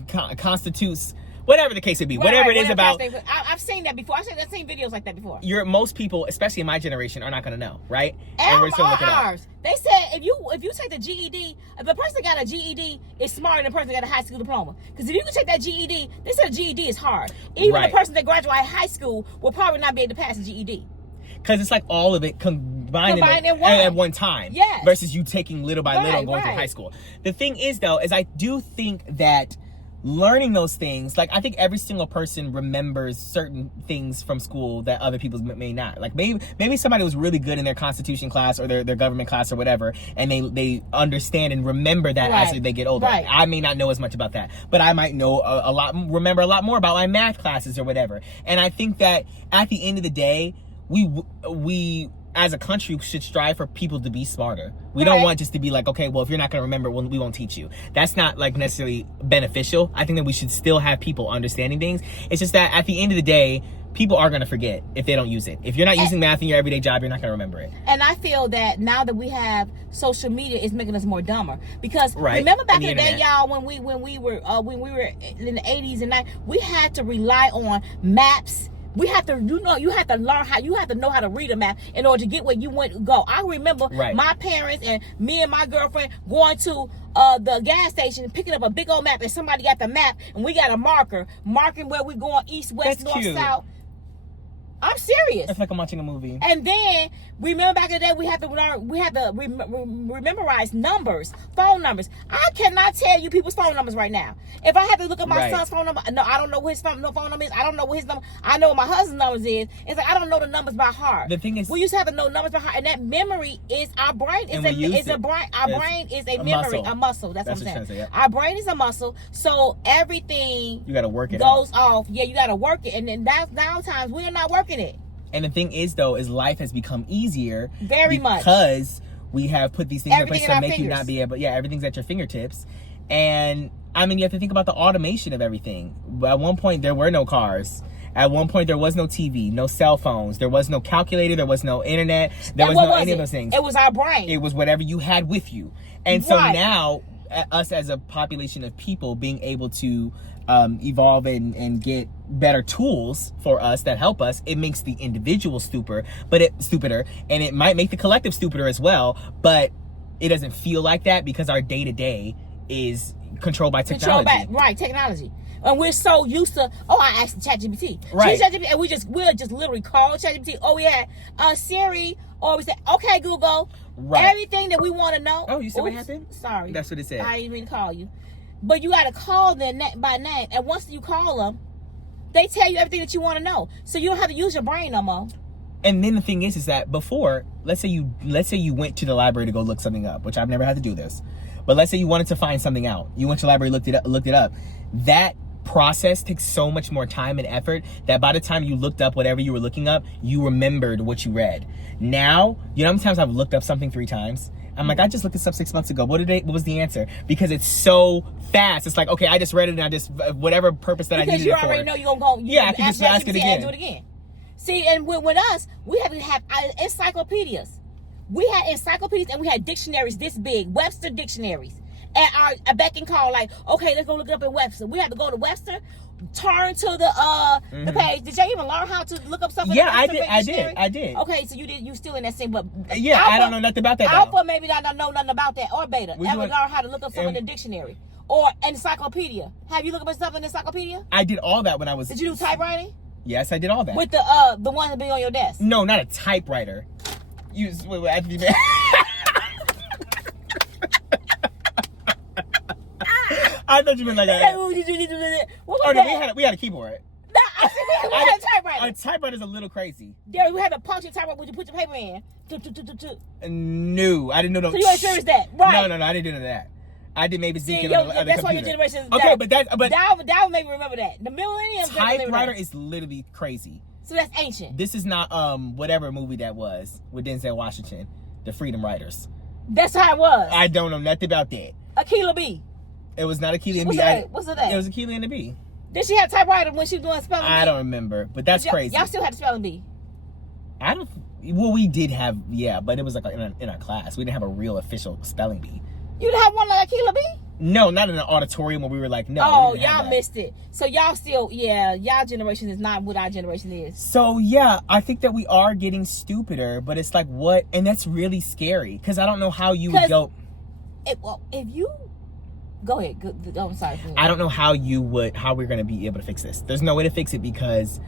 constitutes whatever the case would be, whatever it is about. I've seen that before. I've seen videos like that before. Most people, especially in my generation, are not going to know, right? And we're still looking ours. They said if you take the GED, if the person that got a GED is smarter than the person that got a high school diploma. Because if you can take that GED, they said a GED is hard. Even the person that graduated high school will probably not be able to pass a GED. Because it's like all of it combined at one time. Yes. Versus you taking little by little and going through high school. The thing is, though, is I do think that learning those things, like I think every single person remembers certain things from school that other people may not. Like maybe somebody was really good in their constitution class or their government class or whatever, and they understand and remember that as they get older. Right. I may not know as much about that, but I might know remember a lot more about my math classes or whatever. And I think that at the end of the day, we as a country should strive for people to be smarter. We don't want just to be like, okay, well, if you're not going to remember, we won't teach you. That's not like necessarily beneficial. I think that we should still have people understanding things. It's just that at the end of the day, people are going to forget if they don't use it. If you're not using math in your everyday job, you're not going to remember it. And I feel that now that we have social media, it's making us more dumber. Because remember back in the day, y'all, when we were in the 80s and 90s, we had to rely on maps. We have to, you have to know how to read a map in order to get where you want to go. I remember my parents and me and my girlfriend going to the gas station, picking up a big old map, and somebody got the map, and we got a marking where we're going east, west, north, south. I'm serious. It's like I'm watching a movie. And then remember back in the day, we had to memorize numbers, phone numbers. I cannot tell you people's phone numbers right now. If I had to look at my son's phone number, no, I don't know what his phone number is. I don't know what his number. I know what my husband's numbers is. It's like I don't know the numbers by heart. The thing is, we used to have to know numbers by heart, and that memory is our brain. Our brain is a memory, a muscle. That's what I'm saying. Our brain is a muscle, so everything you got to work it goes off. Yeah, you got to work it, and then times we are not working it. And the thing is, though, is life has become easier much because we have put these things in place to make you not be able. Yeah, everything's at your fingertips, and I mean, you have to think about the automation of everything. At one point, there were no cars. At one point, there was no TV, no cell phones. There was no calculator. There was no internet. There was no any of those things. It was our brain. It was whatever you had with you. And so now, us as a population of people being able to evolve and get better tools for us that help us, it makes the individual stupider, and it might make the collective stupider as well, but it doesn't feel like that because our day-to-day is controlled by technology. Technology. And we're so used to, I asked ChatGPT. And we'll just literally call ChatGPT. Oh, yeah, Siri. Or we say, okay, Google. Everything that we want to know. Oh, you said what happened? Sorry. That's what it said. I didn't mean to call you. But you got to call them by name. And once you call them, they tell you everything that you want to know. So you don't have to use your brain no more. And then the thing is that before, let's say you went to the library to go look something up, which I've never had to do this. But let's say you wanted to find something out. You went to the library, looked it up. That process takes so much more time and effort that by the time you looked up whatever you were looking up, you remembered what you read. Now, you know how many times I've looked up something 3 times? I'm like, I just looked this up 6 months ago. What was the answer? Because it's so fast. It's like, okay, I just read it and I just, whatever purpose that I needed it for. Because you already know you're going to go. Yeah, I can just ask it again. Do it again. See, and with us, we have to have encyclopedias. We had encyclopedias and we had dictionaries this big, Webster dictionaries. And our beck and call, like, okay, let's go look it up in Webster. We had to go to Webster, turn to the page. Did you even learn how to look up something? Yeah, I did. Okay, so you still in that same, but yeah, Alpha, I don't know nothing about that. Alpha maybe not know nothing about that, or Beta learn how to look up something in the dictionary or encyclopedia. Have you looked up something in encyclopedia? I did all that when I was. Did you do typewriting? Yes, I did all that. With the one that be on your desk? No, not a typewriter. I thought you meant like that. Oh no, we had a keyboard. No, we had a typewriter. A typewriter's a little crazy. Yeah, we had a punching typewriter where you put your paper in. No, I didn't know that. So you experienced that, right? No, I didn't do none of that. I did maybe see, that's why your generation. Okay, but that made me remember that. The millennium typewriter is literally crazy. So that's ancient. This is not whatever movie that was with Denzel Washington, The Freedom Writers. That's how it was. I don't know nothing about that. Akilah B. It was not Akilah B. What's her name? It was Akilah and the B. Did she have typewriter when she was doing spelling bee? I don't remember, but that's crazy. Y'all still had the spelling bee? Well, we did have, yeah, but it was like in our class. We didn't have a real official spelling bee. You didn't have one like Akilah B? No, not in an auditorium where we were like, no. Oh, y'all missed it. So y'all still, y'all generation is not what our generation is. So yeah, I think that we are getting stupider, but it's like what, and that's really scary because I don't know how you would go. If you go ahead, I'm sorry. I don't know how we're gonna be able to fix this. There's no way to fix it because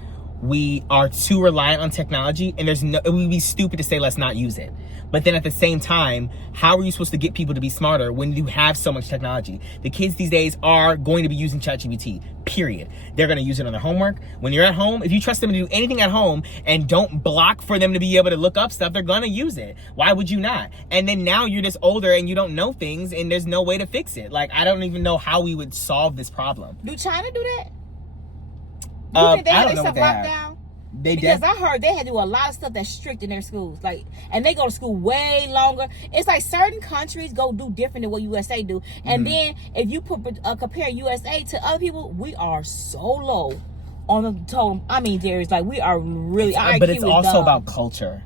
we are too reliant on technology, and it would be stupid to say let's not use it. But then at the same time, how are you supposed to get people to be smarter when you have so much technology? The kids these days are going to be using ChatGPT, period. They're going to use it on their homework. When you're at home, if you trust them to do anything at home and don't block for them to be able to look up stuff, they're going to use it. Why would you not? And then now you're just older and you don't know things and there's no way to fix it. Like, I don't even know how we would solve this problem. Do China do that? You think they have their stuff locked down? Because I heard they had to do a lot of stuff that's strict in their schools, like, and they go to school way longer. It's like certain countries go do different than what USA do, and then if you compare USA to other people, we are so low on the totem. I mean, Darius, like we are really. But it's also about culture.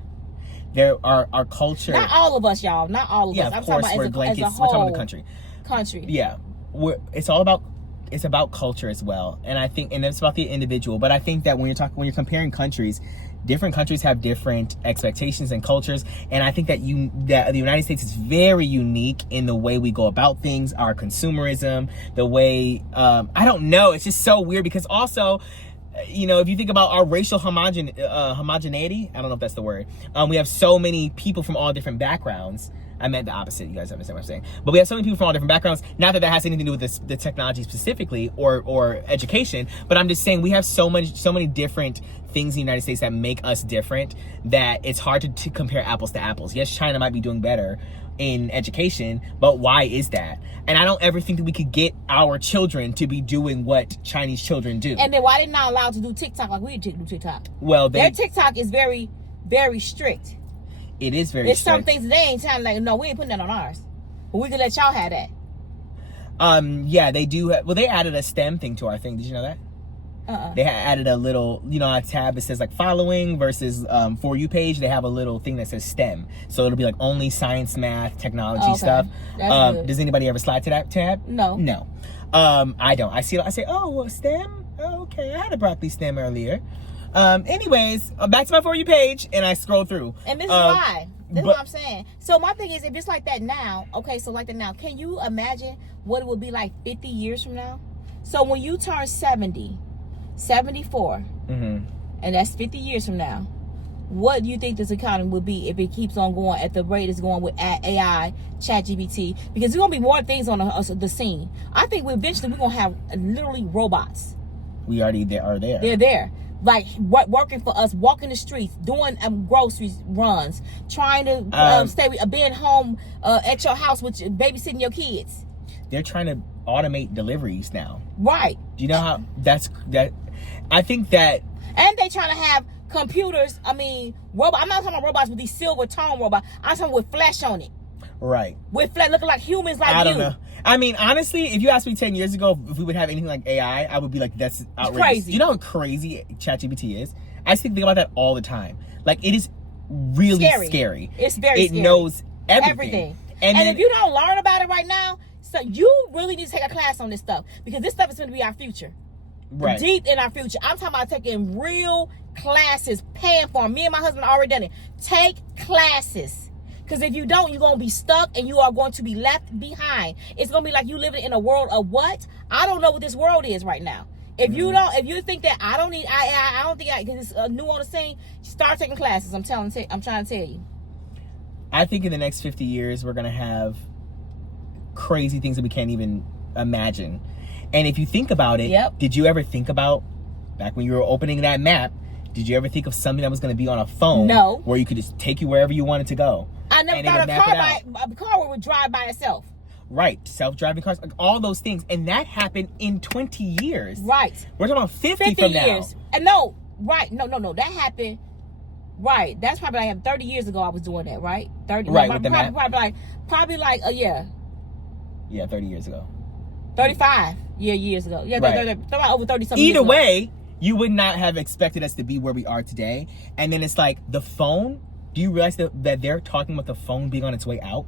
There are our culture. Not all of us, y'all. Not all of us. I'm talking about as a whole. We're talking about the country. Country. Yeah, it's all about. It's about culture as well, and I think, and it's about the individual. But I think that when you're comparing countries, different countries have different expectations and cultures, and I think that the United States is very unique in the way we go about things, our consumerism, the way I don't know. It's just so weird because also, you know, if you think about our racial homogeneity, I don't know if that's the word. We have so many people from all different backgrounds. I meant the opposite. You guys understand what I'm saying? But we have so many people from all different backgrounds. Not that has anything to do with the technology specifically or education, but I'm just saying we have so many different things in the United States that make us different that it's hard to compare apples to apples. Yes, China might be doing better in education, but why is that? And I don't ever think that we could get our children to be doing what Chinese children do. And then why they not allowed to do TikTok like we do TikTok? Well, their TikTok is very, very strict. It is very There's strict. some things they ain't telling, like, no, we ain't putting that on ours. But we can let y'all have that. Yeah, they do. Well, they added a STEM thing to our thing. Did you know that? They added a little, a tab that says like following versus For You page. They have a little thing that says STEM. So it'll be like only science, math, technology stuff. Does anybody ever slide to that tab? No. No. I don't. I see it. I say, oh, well, STEM? Oh, okay. I had a broccoli STEM earlier. Anyways, back to my For You page, and I scroll through. And this is why. This is what I'm saying. So my thing is, if it's like that now, okay, so like that now, can you imagine what it would be like 50 years from now? So when you turn 70, 74, and that's 50 years from now, what do you think this economy would be if it keeps on going at the rate it's going with AI, ChatGPT? Because there's going to be more things on the scene. I think eventually we're going to have literally robots. We already are there. They're there. Like working for us, walking the streets, doing grocery runs, trying to being home at your house with babysitting your kids. They're trying to automate deliveries now. Right. Do you know how that? I think that. And they trying to have computers. I mean, robot. I'm not talking about robots with these silver tone robots. I'm talking with flesh on it. Right. With flesh, looking like humans, like you. I don't know. I mean, honestly, if you asked me 10 years ago if we would have anything like AI, I would be like, that's outrageous. Crazy. Do you know how crazy ChatGPT is? I think about that all the time. Like, it is really scary. It's very scary. It knows everything. And if you don't learn about it right now, so you really need to take a class on this stuff. Because this stuff is going to be our future. Right. Deep in our future. I'm talking about taking real classes, paying for them. Me and my husband already done it. Take classes. Because if you don't, you're going to be stuck and you are going to be left behind. It's going to be like you living in a world of what? I don't know what this world is right now. If you don't, if you think that I don't need, I don't think because it's new on the scene, start taking classes. I'm trying to tell you. I think in the next 50 years, we're going to have crazy things that we can't even imagine. And if you think about it, did you ever think about, back when you were opening that map, did you ever think of something that was going to be on a phone? No. Where you could just take you wherever you wanted to go? I never thought a car would drive by itself. Right. Self-driving cars, like all those things. And that happened in 20 years. Right. We're talking about 50 from years. now. And no, right. No. That happened. Right. That's probably like 30 years ago I was doing that, right? 30. Right, no, with the map. Probably like a year. Yeah, 30 years ago. 35 years ago. Yeah, right. Over 30 something years Either ago. way, you would not have expected us to be where we are today. And then it's like the phone. Do you realize that they're talking about the phone being on its way out?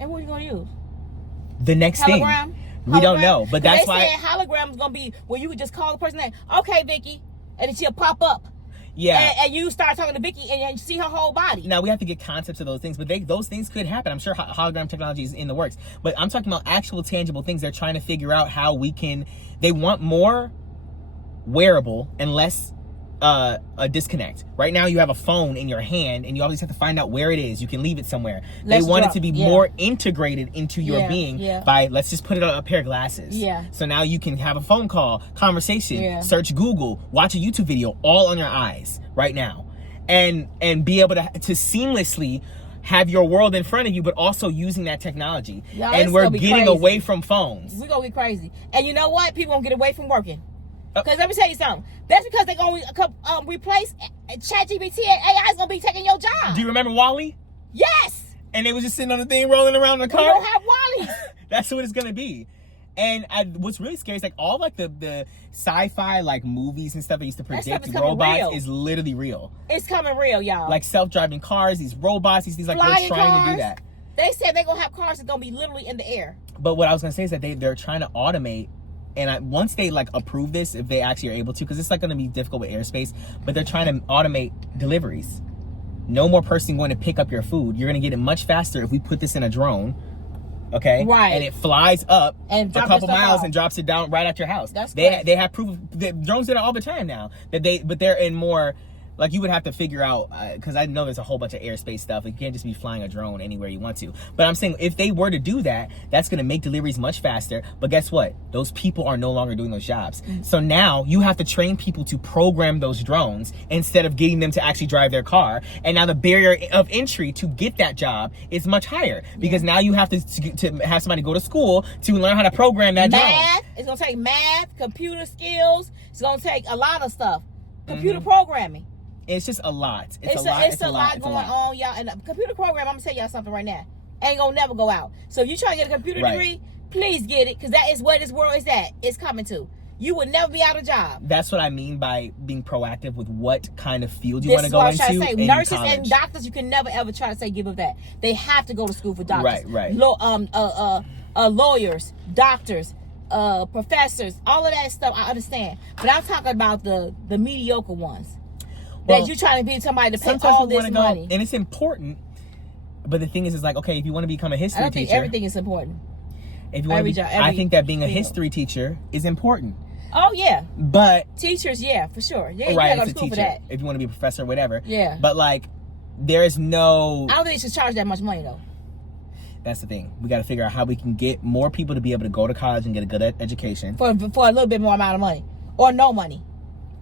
And what are you going to use? the next thing. We don't know, but that's why. They said hologram is gonna be where you would just call the person name. Okay, Vicky, and then she'll pop up. Yeah. And you start talking to Vicky and you see her whole body. Now, we have to get concepts of those things, but those things could happen. I'm sure hologram technology is in the works. But I'm talking about actual tangible things. They're trying to figure out how we can... They want more wearable and less a disconnect. Right now, you have a phone in your hand and you always have to find out where it is. You can leave it somewhere. They want it to be more integrated into your being by, let's just put it on a pair of glasses. Yeah. So now you can have a phone call, conversation, search Google, watch a YouTube video all on your eyes right now. And be able to seamlessly have your world in front of you, but also using that technology. And we're getting away from phones. We're going to be crazy. And you know what? People going to get away from working. Because let me tell you something. That's because they're going to replace ChatGPT and AI is going to be taking your job. Do you remember Wall-E? Yes. And they was just sitting on the thing rolling around in the car? We don't have Wall-E's. That's what it's going to be. And what's really scary is like all like the sci-fi like movies and stuff that used to predict robots is literally real. It's coming real, y'all. Like self-driving cars, these robots, these like flying they're trying cars. to do that. They said they're going to have cars that's going to be literally in the air. But what I was going to say is that they're trying to automate. And once they like approve this, if they actually are able to, because it's like going to be difficult with airspace, but they're trying to automate deliveries. No more person going to pick up your food. You're going to get it much faster if we put this in a drone. Okay, right, and it flies up and a couple miles and drops it down right at your house. They have proof of drones do that all the time now. But they're in more like you would have to figure out because I know there's a whole bunch of airspace stuff. Like, you can't just be flying a drone anywhere you want to. But I'm saying if they were to do that, that's going to make deliveries much faster. But guess what? Those people are no longer doing those jobs. So now you have to train people to program those drones instead of getting them to actually drive their car. And now the barrier of entry to get that job is much higher because now you have to have somebody go to school to learn how to program that drone. It's going to take math, computer skills. It's going to take a lot of stuff. Computer programming. It's just a lot. It's a lot going on, y'all. And computer program, I'm gonna tell y'all something right now. Ain't gonna never go out. So if you trying to get a computer degree, please get it, because that is where this world is at. It's coming to. You will never be out of job. That's what I mean by being proactive with what kind of field you want to go into. This is what I was trying to say. Nurses and doctors, you can never ever try to say give up that. They have to go to school for doctors. Right. Lawyers, doctors, professors, all of that stuff. I understand, but I'm talking about the mediocre ones. That you're trying to be somebody to pay all this money. And it's important. But the thing is like, okay, if you want to become a history teacher. Think everything is important. If you want to be, I think that being a history teacher is important. Oh, yeah. But. Teachers, yeah, for sure. Yeah, right, you gotta go to school for that. If you want to be a professor or whatever. Yeah. But like, there is no. I don't think you should charge that much money, though. That's the thing. We got to figure out how we can get more people to be able to go to college and get a good education. For a little bit more amount of money. Or no money.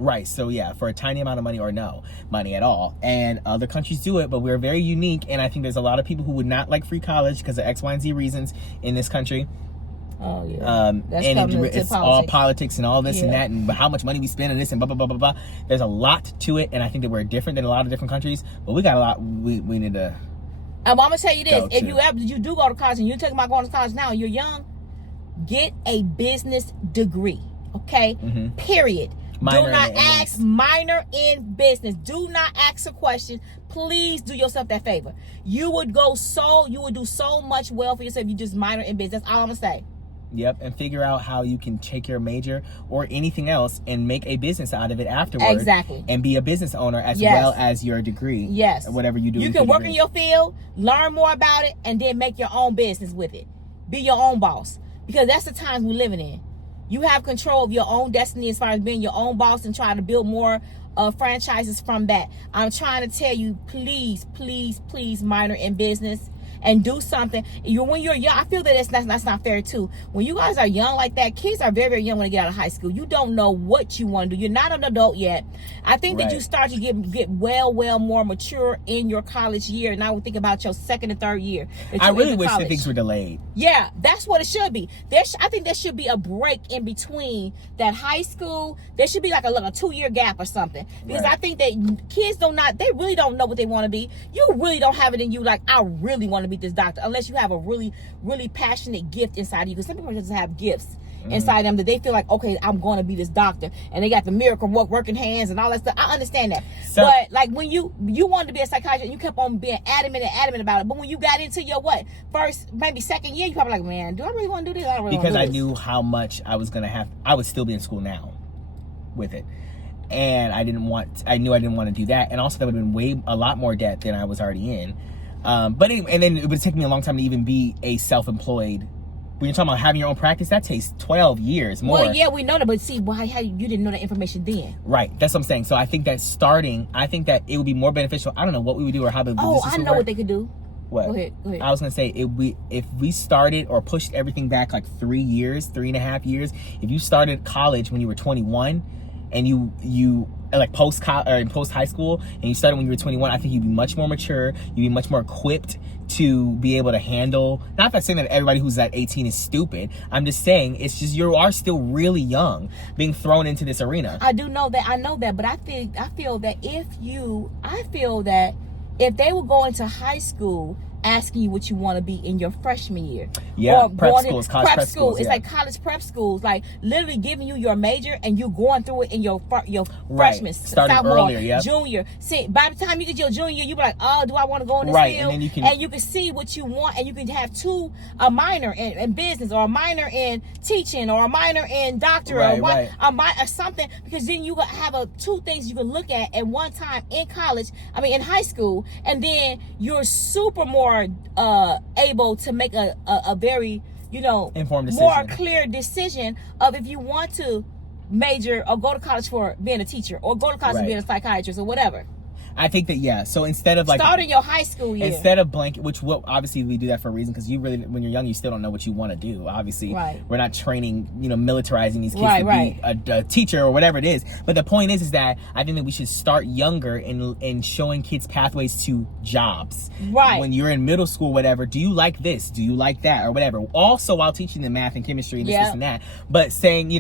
Right, so yeah, for a tiny amount of money or no money at all. And other countries do it, but we're very unique. And I think there's a lot of people who would not like free college because of X, Y, and Z reasons in this country. Oh, yeah. It's all politics and all this and that, and how much money we spend on this and blah, blah, blah, blah, blah. There's a lot to it, and I think that we're different than a lot of different countries, but we got a lot we need to. I'm going to tell you this. If you do go to college and you're talking about going to college now and you're young, get a business degree, okay? Period. Minor in business. Do not ask a question. Please do yourself that favor. You would do so much well for yourself if you just minor in business. That's all I'm gonna say. Yep, and figure out how you can take your major or anything else and make a business out of it afterwards. Exactly. And be a business owner as well as your degree. Yes. Or whatever you do. You can work in your field, learn more about it, and then make your own business with it. Be your own boss. Because that's the times we're living in. You have control of your own destiny as far as being your own boss and trying to build more franchises from that. I'm trying to tell you, please, please, please minor in business and do something. When you're young, I feel that that's not fair too. When you guys are young like that, kids are very, very young when they get out of high school. You don't know what you want to do. You're not an adult yet. I think that you start to get well more mature in your college year. And I would think about your second and third year. I really wish that things were delayed. Yeah, that's what it should be. I think there should be a break in between that high school. There should be like a 2-year gap or something. Because I think that kids they really don't know what they want to be. You really don't have it in you like, I really want to be this doctor, unless you have a really, really passionate gift inside of you. Because some people just have gifts inside them that they feel like, okay, I'm going to be this doctor, and they got the miracle working hands and all that stuff. I understand that, but like when you wanted to be a psychiatrist, and you kept on being adamant about it, but when you got into your first, maybe second year, you probably like, man, do I really want to do this? I don't really because I knew how much I was gonna have. I would still be in school now with it, and I knew I didn't want to do that, and also that would have been a lot more debt than I was already in. But anyway, and then it would take me a long time to even be a self-employed. When you're talking about having your own practice, that takes 12 years more. Well, yeah, we know that, but see, how you didn't know that information then? Right, that's what I'm saying. So I think that it would be more beneficial. I don't know what we would do or how the business I know what they could do. What? Go ahead. I was gonna say if we started or pushed everything back like 3.5 years. If you started college when you were 21, and you like post high school, and you started when you were 21, I think you'd be much more mature. You'd be much more equipped to be able to handle. Not that saying that everybody who's at 18 is stupid. I'm just saying it's just you are still really young, being thrown into this arena. I know that, but I feel that if they were going to high school asking you what you want to be in your freshman year. Yeah, or prep schools, college prep schools. It's like college prep schools, like literally giving you your major and you going through it in your freshman, starting sophomore, earlier, junior. See, by the time you get your junior, you be like, oh, do I want to go in this field? And then you can see what you want, and you can have a minor in business, or a minor in teaching, or a minor in doctor, or something, because then you have two things you can look at one time in high school, and then you're super more able to make a very informed decision, more clear decision of if you want to major or go to college for being a teacher, or go to college for being a psychiatrist, or whatever. I think that, yeah. So instead of like starting your high school year, instead of blanket, obviously we do that for a reason, because you really, when you're young, you still don't know what you want to do. Obviously, we're not training, militarizing these kids to be a teacher or whatever it is. But the point is that I think that we should start younger in showing kids pathways to jobs. Right. When you're in middle school, whatever, do you like this? Do you like that? Or whatever. Also, while teaching them math and chemistry and this and that, but saying,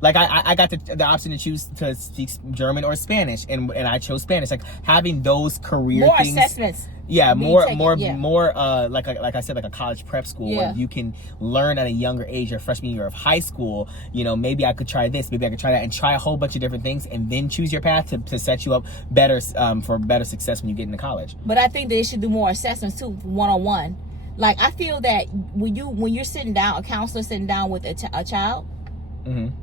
like I got the option to choose to speak German or Spanish, and I chose Spanish. Like having those career more things, assessments. Yeah, more like I said, like a college prep school where you can learn at a younger age, your freshman year of high school. Maybe I could try this, maybe I could try that, and try a whole bunch of different things, and then choose your path to set you up better for better success when you get into college. But I think that they should do more assessments too, one-on-one. Like I feel that when you're sitting down, a counselor sitting down with a child. Mm-hmm.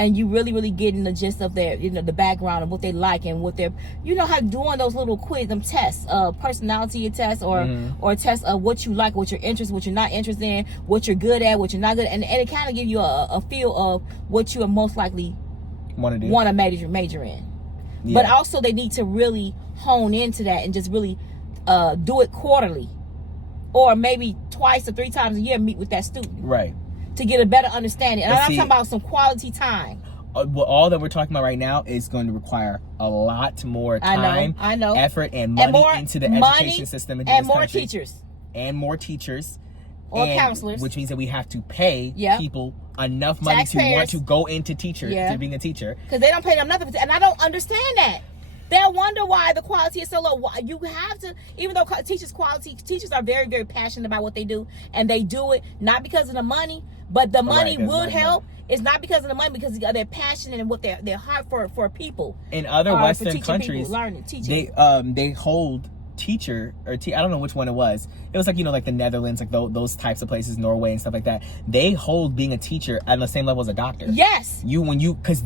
And you really getting the gist of their, the background of what they like and what they're, how doing those little them tests, personality tests, or tests of what you like, what you're interested, what you're not interested in, what you're good at, what you're not good at, and it kind of give you a feel of what you are most likely want to major in. Yeah. But also they need to really hone into that and just really do it quarterly, or maybe twice or 3 times a year. Meet with that student, right, to get a better understanding. And I'm talking about some quality time. All that we're talking about right now is going to require a lot more time, I know. effort, and money into the education system in this country. And more teachers. Or counselors. Which means that we have to pay people enough money to want to go into to being a teacher. Because they don't pay them nothing. And I don't understand that. They'll wonder why the quality is so low. You have to, even though teachers are very, very passionate about what they do, and they do it not because of the money, but the money would help. It's not because of the money, because they're passionate and what their heart for people. In other Western countries, they hold teacher I don't know which one it was. It was like like the Netherlands, like those types of places, Norway and stuff like that. They hold being a teacher at the same level as a doctor. Yes. Because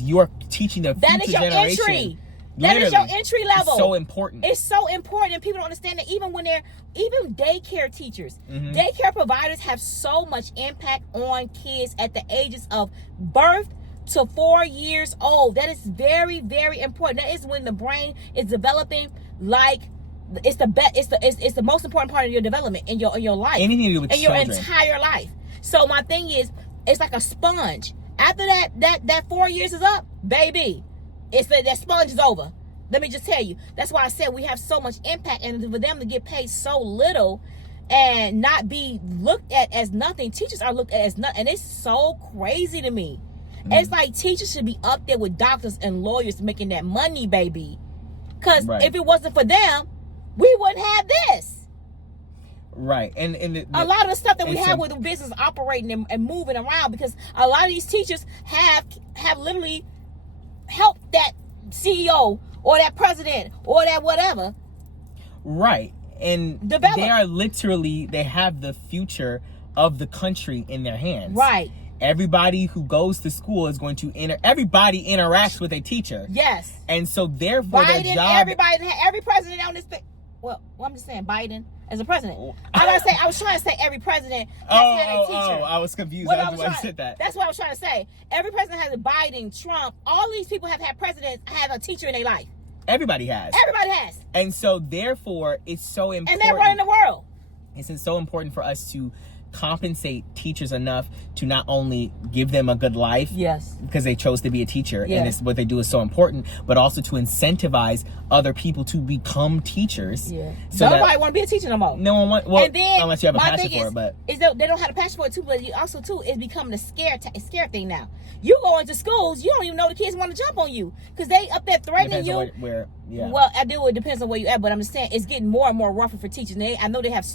you're teaching the future generation. That is your entry. That is your entry level. It's so important. It's so important, and people don't understand that. Even daycare teachers, daycare providers have so much impact on kids at the ages of birth to 4 years old. That is very, very important. That is when the brain is developing. Like it's the most important part of your development in your life. Anything to do with children. Your entire life. So my thing is, it's like a sponge. After that 4 years is up, baby, that sponge is over. Let me just tell you. That's why I said we have so much impact, and for them to get paid so little and not be looked at as nothing. Teachers are looked at as nothing, and it's so crazy to me. It's like teachers should be up there with doctors and lawyers making that money, baby. Because if it wasn't for them, we wouldn't have this. Right. And a lot of the stuff that we have with the business operating and moving around, because a lot of these teachers have literally helped that CEO or that president or that whatever. Right. And develop. they have the future of the country in their hands. Right. Everybody who goes to school is going to everybody interacts with a teacher. Yes. And so therefore Biden, their job, every president on this thing. Well, I'm just saying Biden as a president. I was trying to say every president has had a teacher. I was confused. That's why I said that. That's what I was trying to say. Every president has a Biden, Trump. All these people have had presidents have a teacher in their life. Everybody has. Everybody has. And so therefore it's so important. And they're running the world. It's so important for us to compensate teachers enough to not only give them a good life, yes, because they chose to be a teacher, yes, and it's what they do is so important, but also to incentivize other people to become teachers. Yeah, so nobody want to be a teacher no more. No one want. Well, and then, unless you have a passion for it, but is that they don't have a passion for it too. But you also too is becoming a scare thing now. You go into schools, you don't even know the kids want to jump on you because they up there threatening you. Where yeah. Well, I do. It depends on where you at, but I'm just saying it's getting more and more rougher for teachers. I know they have.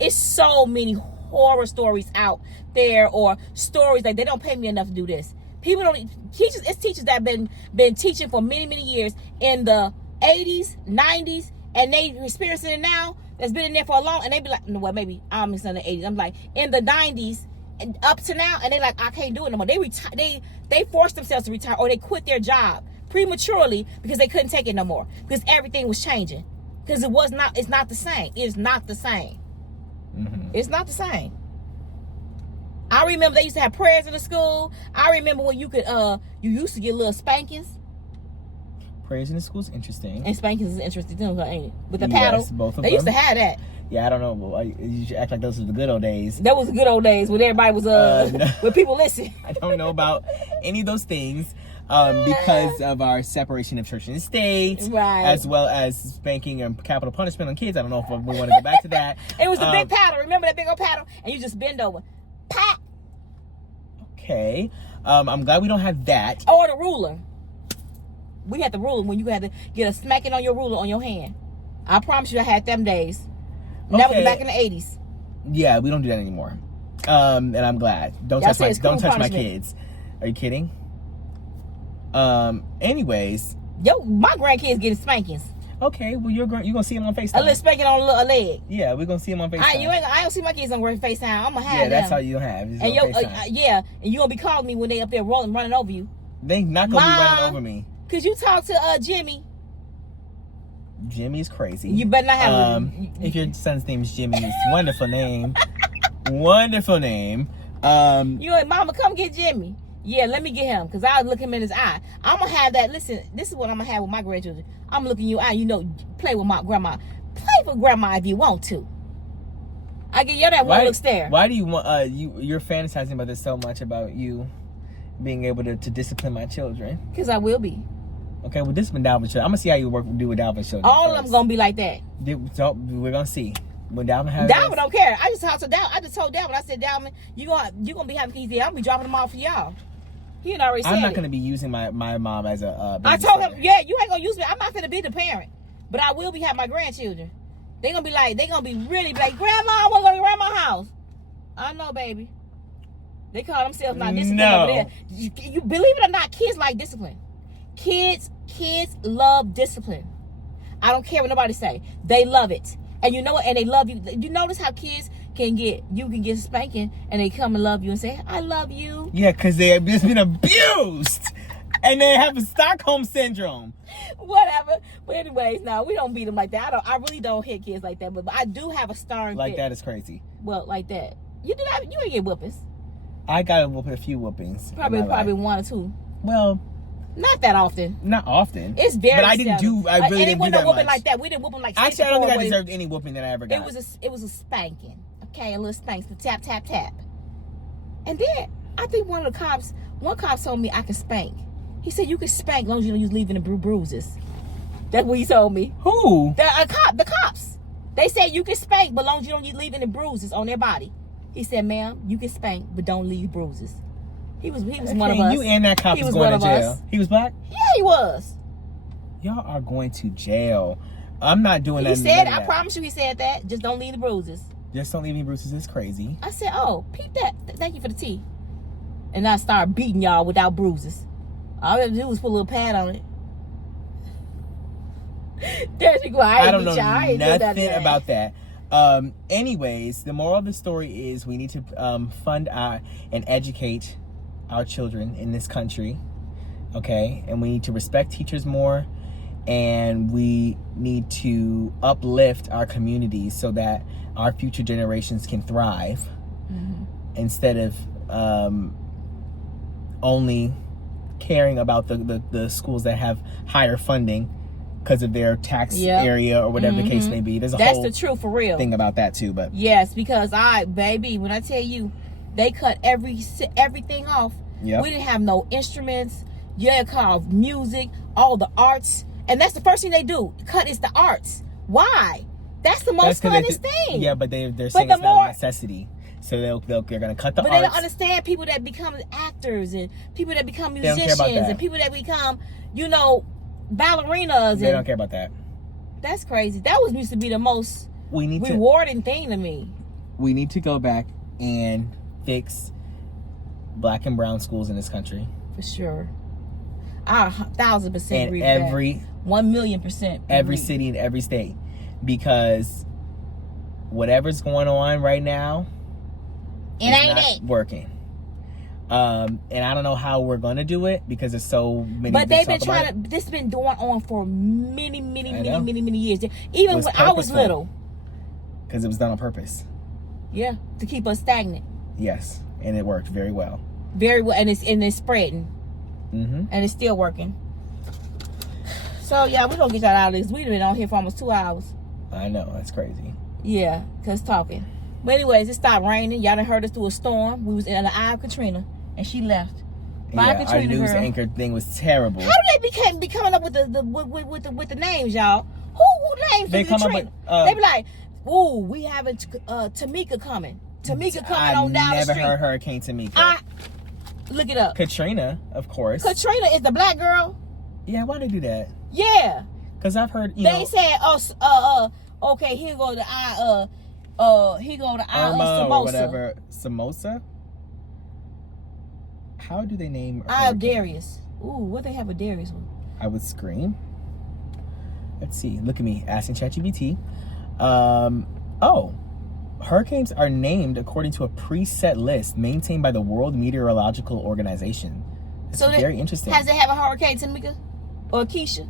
It's so many horror stories out there, or stories like they don't pay me enough to do this. People don't teachers. It's teachers that have been teaching for many years in the 80s, 90s, and they experiencing it now. That's been in there for a long, and they be like, no, well, maybe I'm in the 80s. I'm like in the 90s and up to now, and they like I can't do it no more. They retire. They forced themselves to retire, or they quit their job prematurely because they couldn't take it no more because everything was changing. Because it's not the same. It's not the same. Mm-hmm. It's not the same. I remember they used to have prayers in the school. I remember when you used to get little spankings. Prayers in the school is interesting. And spankings is interesting too, ain't it? With the paddle. Yes, both of them. They used to have that. Yeah, I don't know. You should act like those were the good old days. That was the good old days when everybody was no. when people listen. I don't know about any of those things. Because of our separation of church and state, right, as well as spanking and capital punishment on kids. I don't know if we want to go back to that. It was the big paddle. Remember that big old paddle? And you just bend over. Pop. Okay. I'm glad we don't have that. Or the ruler. We had the ruler when you had to get a smacking on your ruler on your hand. I promise you I had them days. And that was back in the 80s. Yeah, we don't do that anymore. And I'm glad. Don't touch my kids. Are you kidding? Anyways, my grandkids getting spankings. Okay, well you're gonna see them on FaceTime. A little spanking on a leg. Yeah, we're gonna see them on FaceTime. I don't see my kids on FaceTime. I'm gonna have them. Yeah, that's how you have. And and you gonna be calling me when they up there running over you. They not gonna be running over me. Cause you talk to Jimmy. Jimmy's crazy. You better not have. If your son's name is Jimmy, it's a wonderful name. Wonderful name. You and Mama, come get Jimmy. Yeah, let me get him, because I'll look him in his eye. I'm going to have that. Listen, this is what I'm going to have with my grandchildren. I'm looking you eye. Play with my grandma. Play with grandma if you want to. I get you that one look stare. Why do you want, you're fantasizing about this so much, about you being able to discipline my children? Because I will be. Okay, well, discipline Dalvin's children. I'm going to see how you do with Dalvin's children. All of them going to be like that. We're going to see. When Dalvin don't care. I just talked to Dalvin. I just told Dalvin. I said, Dalvin, you gonna be having kids. I'm gonna be dropping them off for y'all. He had already said I'm not gonna be using my mom as a I told him, yeah, you ain't gonna use me. I'm not gonna be the parent, but I will be having my grandchildren. They gonna be really like, Grandma, I wanna go to grandma's house. I know, baby. They call themselves not disciplined over there. You believe it or not, kids like discipline. Kids love discipline. I don't care what nobody say. They love it. And you know what? And they love you. You notice how kids can get spanking and they come and love you and say, I love you. Yeah, because they have just been abused. And they have a Stockholm syndrome. Whatever. But anyways, no, we don't beat them like that. I really don't hit kids like that. But I do have a stern like that is crazy. Well, like that. You didn't get whoopings. I got a few whoopings. Probably one or two. Well, not that often. Not often. It's very. But I really didn't do that much. Like that. We didn't whoop them like. Actually, I don't think I deserved any whooping that I ever got. It was a spanking. Okay, a little spank, the tap tap tap. And then I think one cop told me I can spank. He said you can spank as long as you don't use leaving the bruises. That's what he told me. Who? The cops. They said you can spank, but as long as you don't leave any bruises on their body. He said, ma'am, you can spank, but don't leave bruises. He was one of us. You and that cop was going to jail. He was black? Yeah, he was. Y'all are going to jail. I'm not doing that. He said, I promise you he said that. Just don't leave the bruises. Just don't leave any bruises. It's crazy. I said, oh, peep that. Thank you for the tea. And I start beating y'all without bruises. All I had to do was put a little pad on it. There she go. I don't know nothing about that. Anyways, the moral of the story is we need to fund and educate our children in this country. Okay? And we need to respect teachers more. And we need to uplift our communities so that our future generations can thrive. Mm-hmm. Instead of only caring about the schools that have higher funding because of their tax area or whatever the case may be. That's the truth for real thing about that too. But yes, because when I tell you, they cut everything off. Yep. We didn't have no instruments. Called music, all the arts, and that's the first thing they do. Cut is the arts. Why? That's the most funnest thing. Yeah, but they're saying it's not a necessity. So they're gonna cut the arts. But they don't understand people that become actors and people that become musicians and people that become, ballerinas. They don't care about that. That's crazy. That used to be the most rewarding thing to me. We need to go back and fix black and brown schools in this country. For sure. I 1,000% agree with that. 1,000,000%. Every city and every state. Because whatever's going on right now, it ain't working. And I don't know how we're going to do it because there's so many. But they've been this has been going on for many years. Even when I was little. Because it was done on purpose. Yeah, to keep us stagnant. Yes, and it worked very well. Very well, and it's spreading. Mm-hmm. And it's still working. So yeah, we're gonna get that out of this. We've been on here for almost 2 hours. I know, that's crazy. Yeah, cause talking. But anyways, it stopped raining. Y'all done heard us through a storm. We was in the eye of Katrina, and she left. Bye, Katrina, our news anchor thing was terrible. How do they be coming up with the names, y'all? Who names? They come Katrina? They be like, "Ooh, we having Tamika coming. Tamika coming on down the street." I never heard Hurricane Tamika. Look it up. Katrina, of course. Katrina is the black girl. Yeah, why they do that? Yeah. Because I've heard, they said, okay, here go the eye, here go the eye of Samosa. Or whatever. Samosa? How do they name Eye of Darius. Ooh, what they have a Darius one? I would scream. Let's see. Look at me asking ChatGPT. Hurricanes are named according to a preset list maintained by the World Meteorological Organization. That's very interesting. Has it have a Hurricane Tamika or Keisha?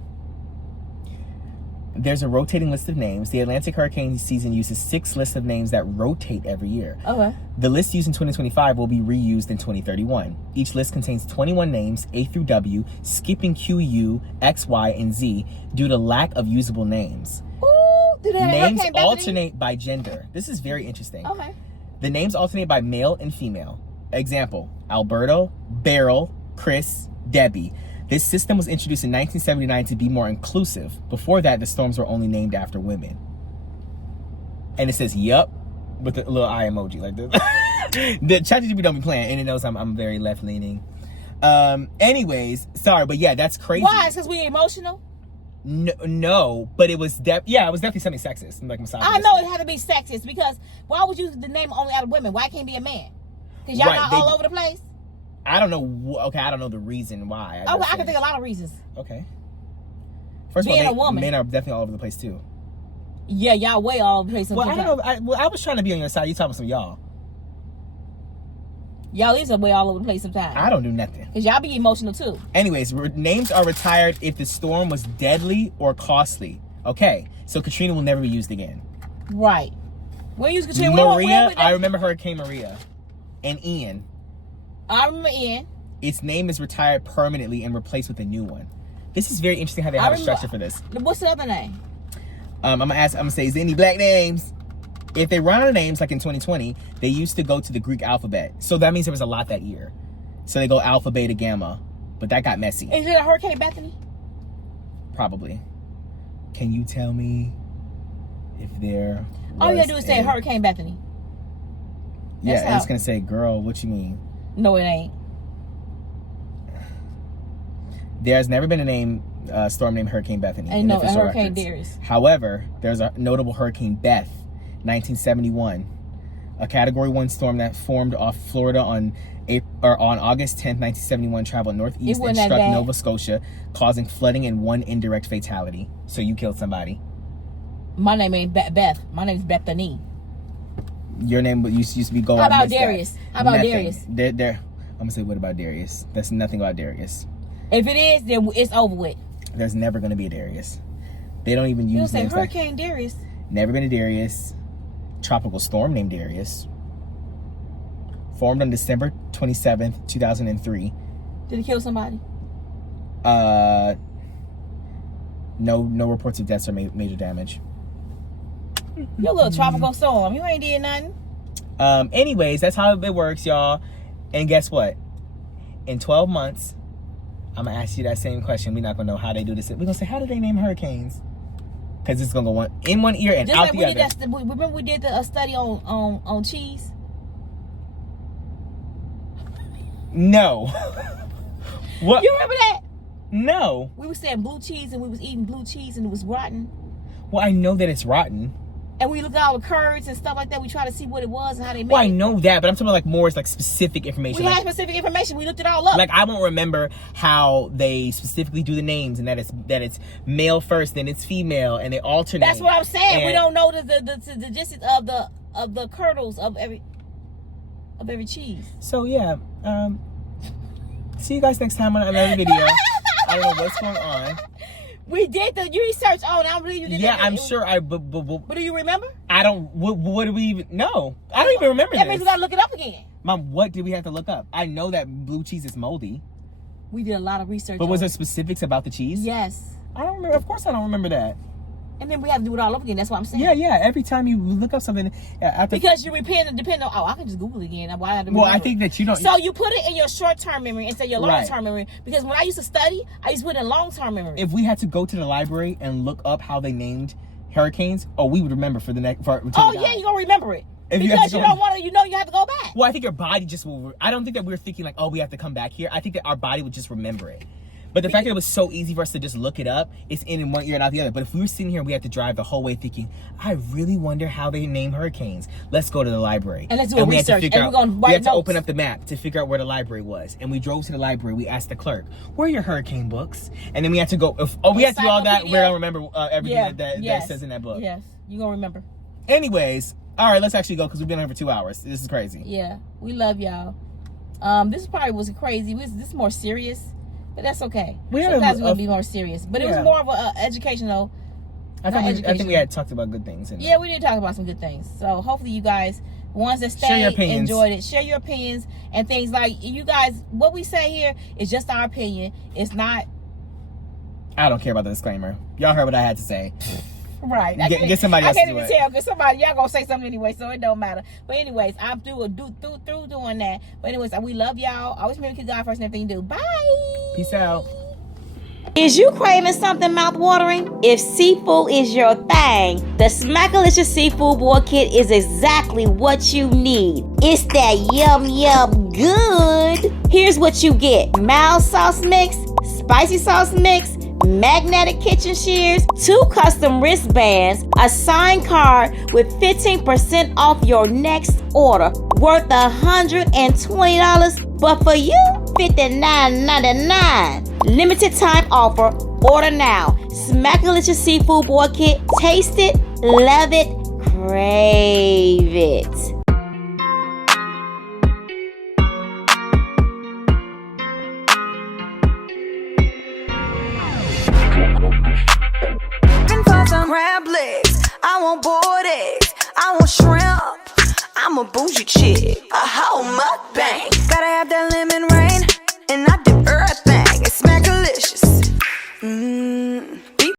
There's a rotating list of names. The Atlantic hurricane season uses 6 lists of names that rotate every year. Okay. The list used in 2025 will be reused in 2031. Each list contains 21 names, A through W, skipping Q, U, X, Y, and Z due to lack of usable names. Names alternate by gender. This is very interesting. Okay. The names alternate by male and female. Example, Alberto, Beryl, Chris, Debbie. This system was introduced in 1979 to be more inclusive. Before that, the storms were only named after women. And it says, yup, with a little eye emoji like this. The ChatGPT don't be playing, and it knows I'm very left-leaning. Anyways, sorry, but yeah, that's crazy. Why? It's because we emotional? No, but it was it was definitely something sexist, like misogynistic. I know it had to be sexist because why would you the name only out of women? Why can't it be a man? Because y'all not all over the place. I don't know. Okay, I don't know the reason why. I can think of a lot of reasons. Okay. First being of all, a woman, men are definitely all over the place too. Yeah, y'all way all over the place. Well, I don't know. I was trying to be on your side. You talking about some y'all. Y'all is way all over the place sometimes. I don't do nothing. Because y'all be emotional too. Anyways, names are retired if the storm was deadly or costly. Okay, so Katrina will never be used again. Right. We'll use Katrina. Maria, I remember Hurricane Maria. And Ian. I remember Ian. Its name is retired permanently and replaced with a new one. This is very interesting how they have a structure for this. What's the other name? I'm gonna say, is there any black names? If they run out of names, like in 2020, they used to go to the Greek alphabet. So that means there was a lot that year. So they go alpha, beta, gamma. But that got messy. Is it a Hurricane Bethany? Probably. Can you tell me if there all you gotta do is say Hurricane Bethany. That's I was gonna say, girl, what you mean? No, it ain't. There's never been a storm named Hurricane Bethany. And no, a Hurricane Darius. However, there's a notable Hurricane Beth, 1971. A Category 1 storm that formed off Florida on August 10th, 1971, traveled northeast and struck Nova Scotia, causing flooding and 1 indirect fatality. So you killed somebody. My name ain't Beth. My name's Bethany. Your name used to be Gold. How about Darius? How about Darius? I'm gonna say, what about Darius? That's nothing about Darius. If it is, then it's over with. There's never gonna be a Darius. They don't even use names like Hurricane Darius. Never been a Darius. Tropical storm named Darius. Formed on December 27th, 2003. Did it kill somebody? No reports of deaths or major damage. Your little tropical storm. You ain't did nothing. Anyways, that's how it works, y'all. And guess what? In 12 months, I'm going to ask you that same question. We're not going to know how they do this. We're going to say, how do they name hurricanes? Because it's going to go in one ear and just out like the other. Remember we did a study on cheese? No. What? You remember that? No. We were saying blue cheese and we was eating blue cheese and it was rotten. Well, I know that it's rotten. And we looked at all the curds and stuff like that. We tried to see what it was and how they made it. Well, I know that, but I'm talking about like more like specific information. We had specific information. We looked it all up. Like I won't remember how they specifically do the names and that it's male first, then it's female, and they alternate. That's what I'm saying. And we don't know the gist of the kernels of every cheese. So yeah, see you guys next time on another video. I don't know what's going on. We did the research. Oh, and I believe you did. Yeah, I'm sure. But do you remember? I don't. What do we even? No, I don't even remember. That means we gotta look it up again. Mom, what did we have to look up? I know that blue cheese is moldy. We did a lot of research. But was there specifics about the cheese? Yes. I don't remember. Of course, I don't remember that. And then we have to do it all over again. That's what I'm saying. Yeah. Every time you look up something, because you depend on. Oh, I can just Google it again. Why I have to well, I think that you don't. So you put it in your short-term memory instead of your long-term memory. Because when I used to study, I used to put it in long-term memory. If we had to go to the library and look up how they named hurricanes, we would remember for the next. Yeah, you're gonna remember it. Because you don't want to. You know, you have to go back. Well, I think your body just will. I don't think that we're thinking like, we have to come back here. I think that our body would just remember it. But the fact that it was so easy for us to just look it up, it's in one ear and out the other. But if we were sitting here and we had to drive the whole way thinking, I really wonder how they name hurricanes. Let's go to the library. And let's do a research. And we're going to write We had to notes. open up the map to figure out where the library was. And we drove to the library. We asked the clerk, where are your hurricane books? And then we had to go, we had to do all that. We don't remember everything that says in that book. Yes, you're going to remember. Anyways, all right, let's actually go because we've been here for 2 hours. This is crazy. Yeah, we love y'all. This probably wasn't crazy. This is more serious. But that's okay. Sometimes we're going to be more serious. But it was more of an educational. I think we had talked about good things. Yeah, we did talk about some good things. So hopefully you guys, the ones that stayed, enjoyed it. Share your opinions and things like you guys. What we say here is just our opinion. It's not. I don't care about the disclaimer. Y'all heard what I had to say. Right. Get somebody else to do it. I can't even tell because y'all gonna say something anyway, so it don't matter. But anyways, I'm through doing that. But anyways, we love y'all. Always remember to keep God first in everything you do. Bye. Peace out. Is you craving something mouth-watering? If seafood is your thing, the Smackalicious Seafood Boil Kit is exactly what you need. It's that yum good. Here's what you get: mild sauce mix, spicy sauce mix, magnetic kitchen shears, 2 custom wristbands, a signed card with 15% off your next order, worth $120, but for you, $59.99. Limited time offer. Order now. Smackalicious Seafood Boil Kit. Taste it, love it, crave it. Crab legs, I want boiled eggs, I want shrimp, I'm a bougie chick, a hoe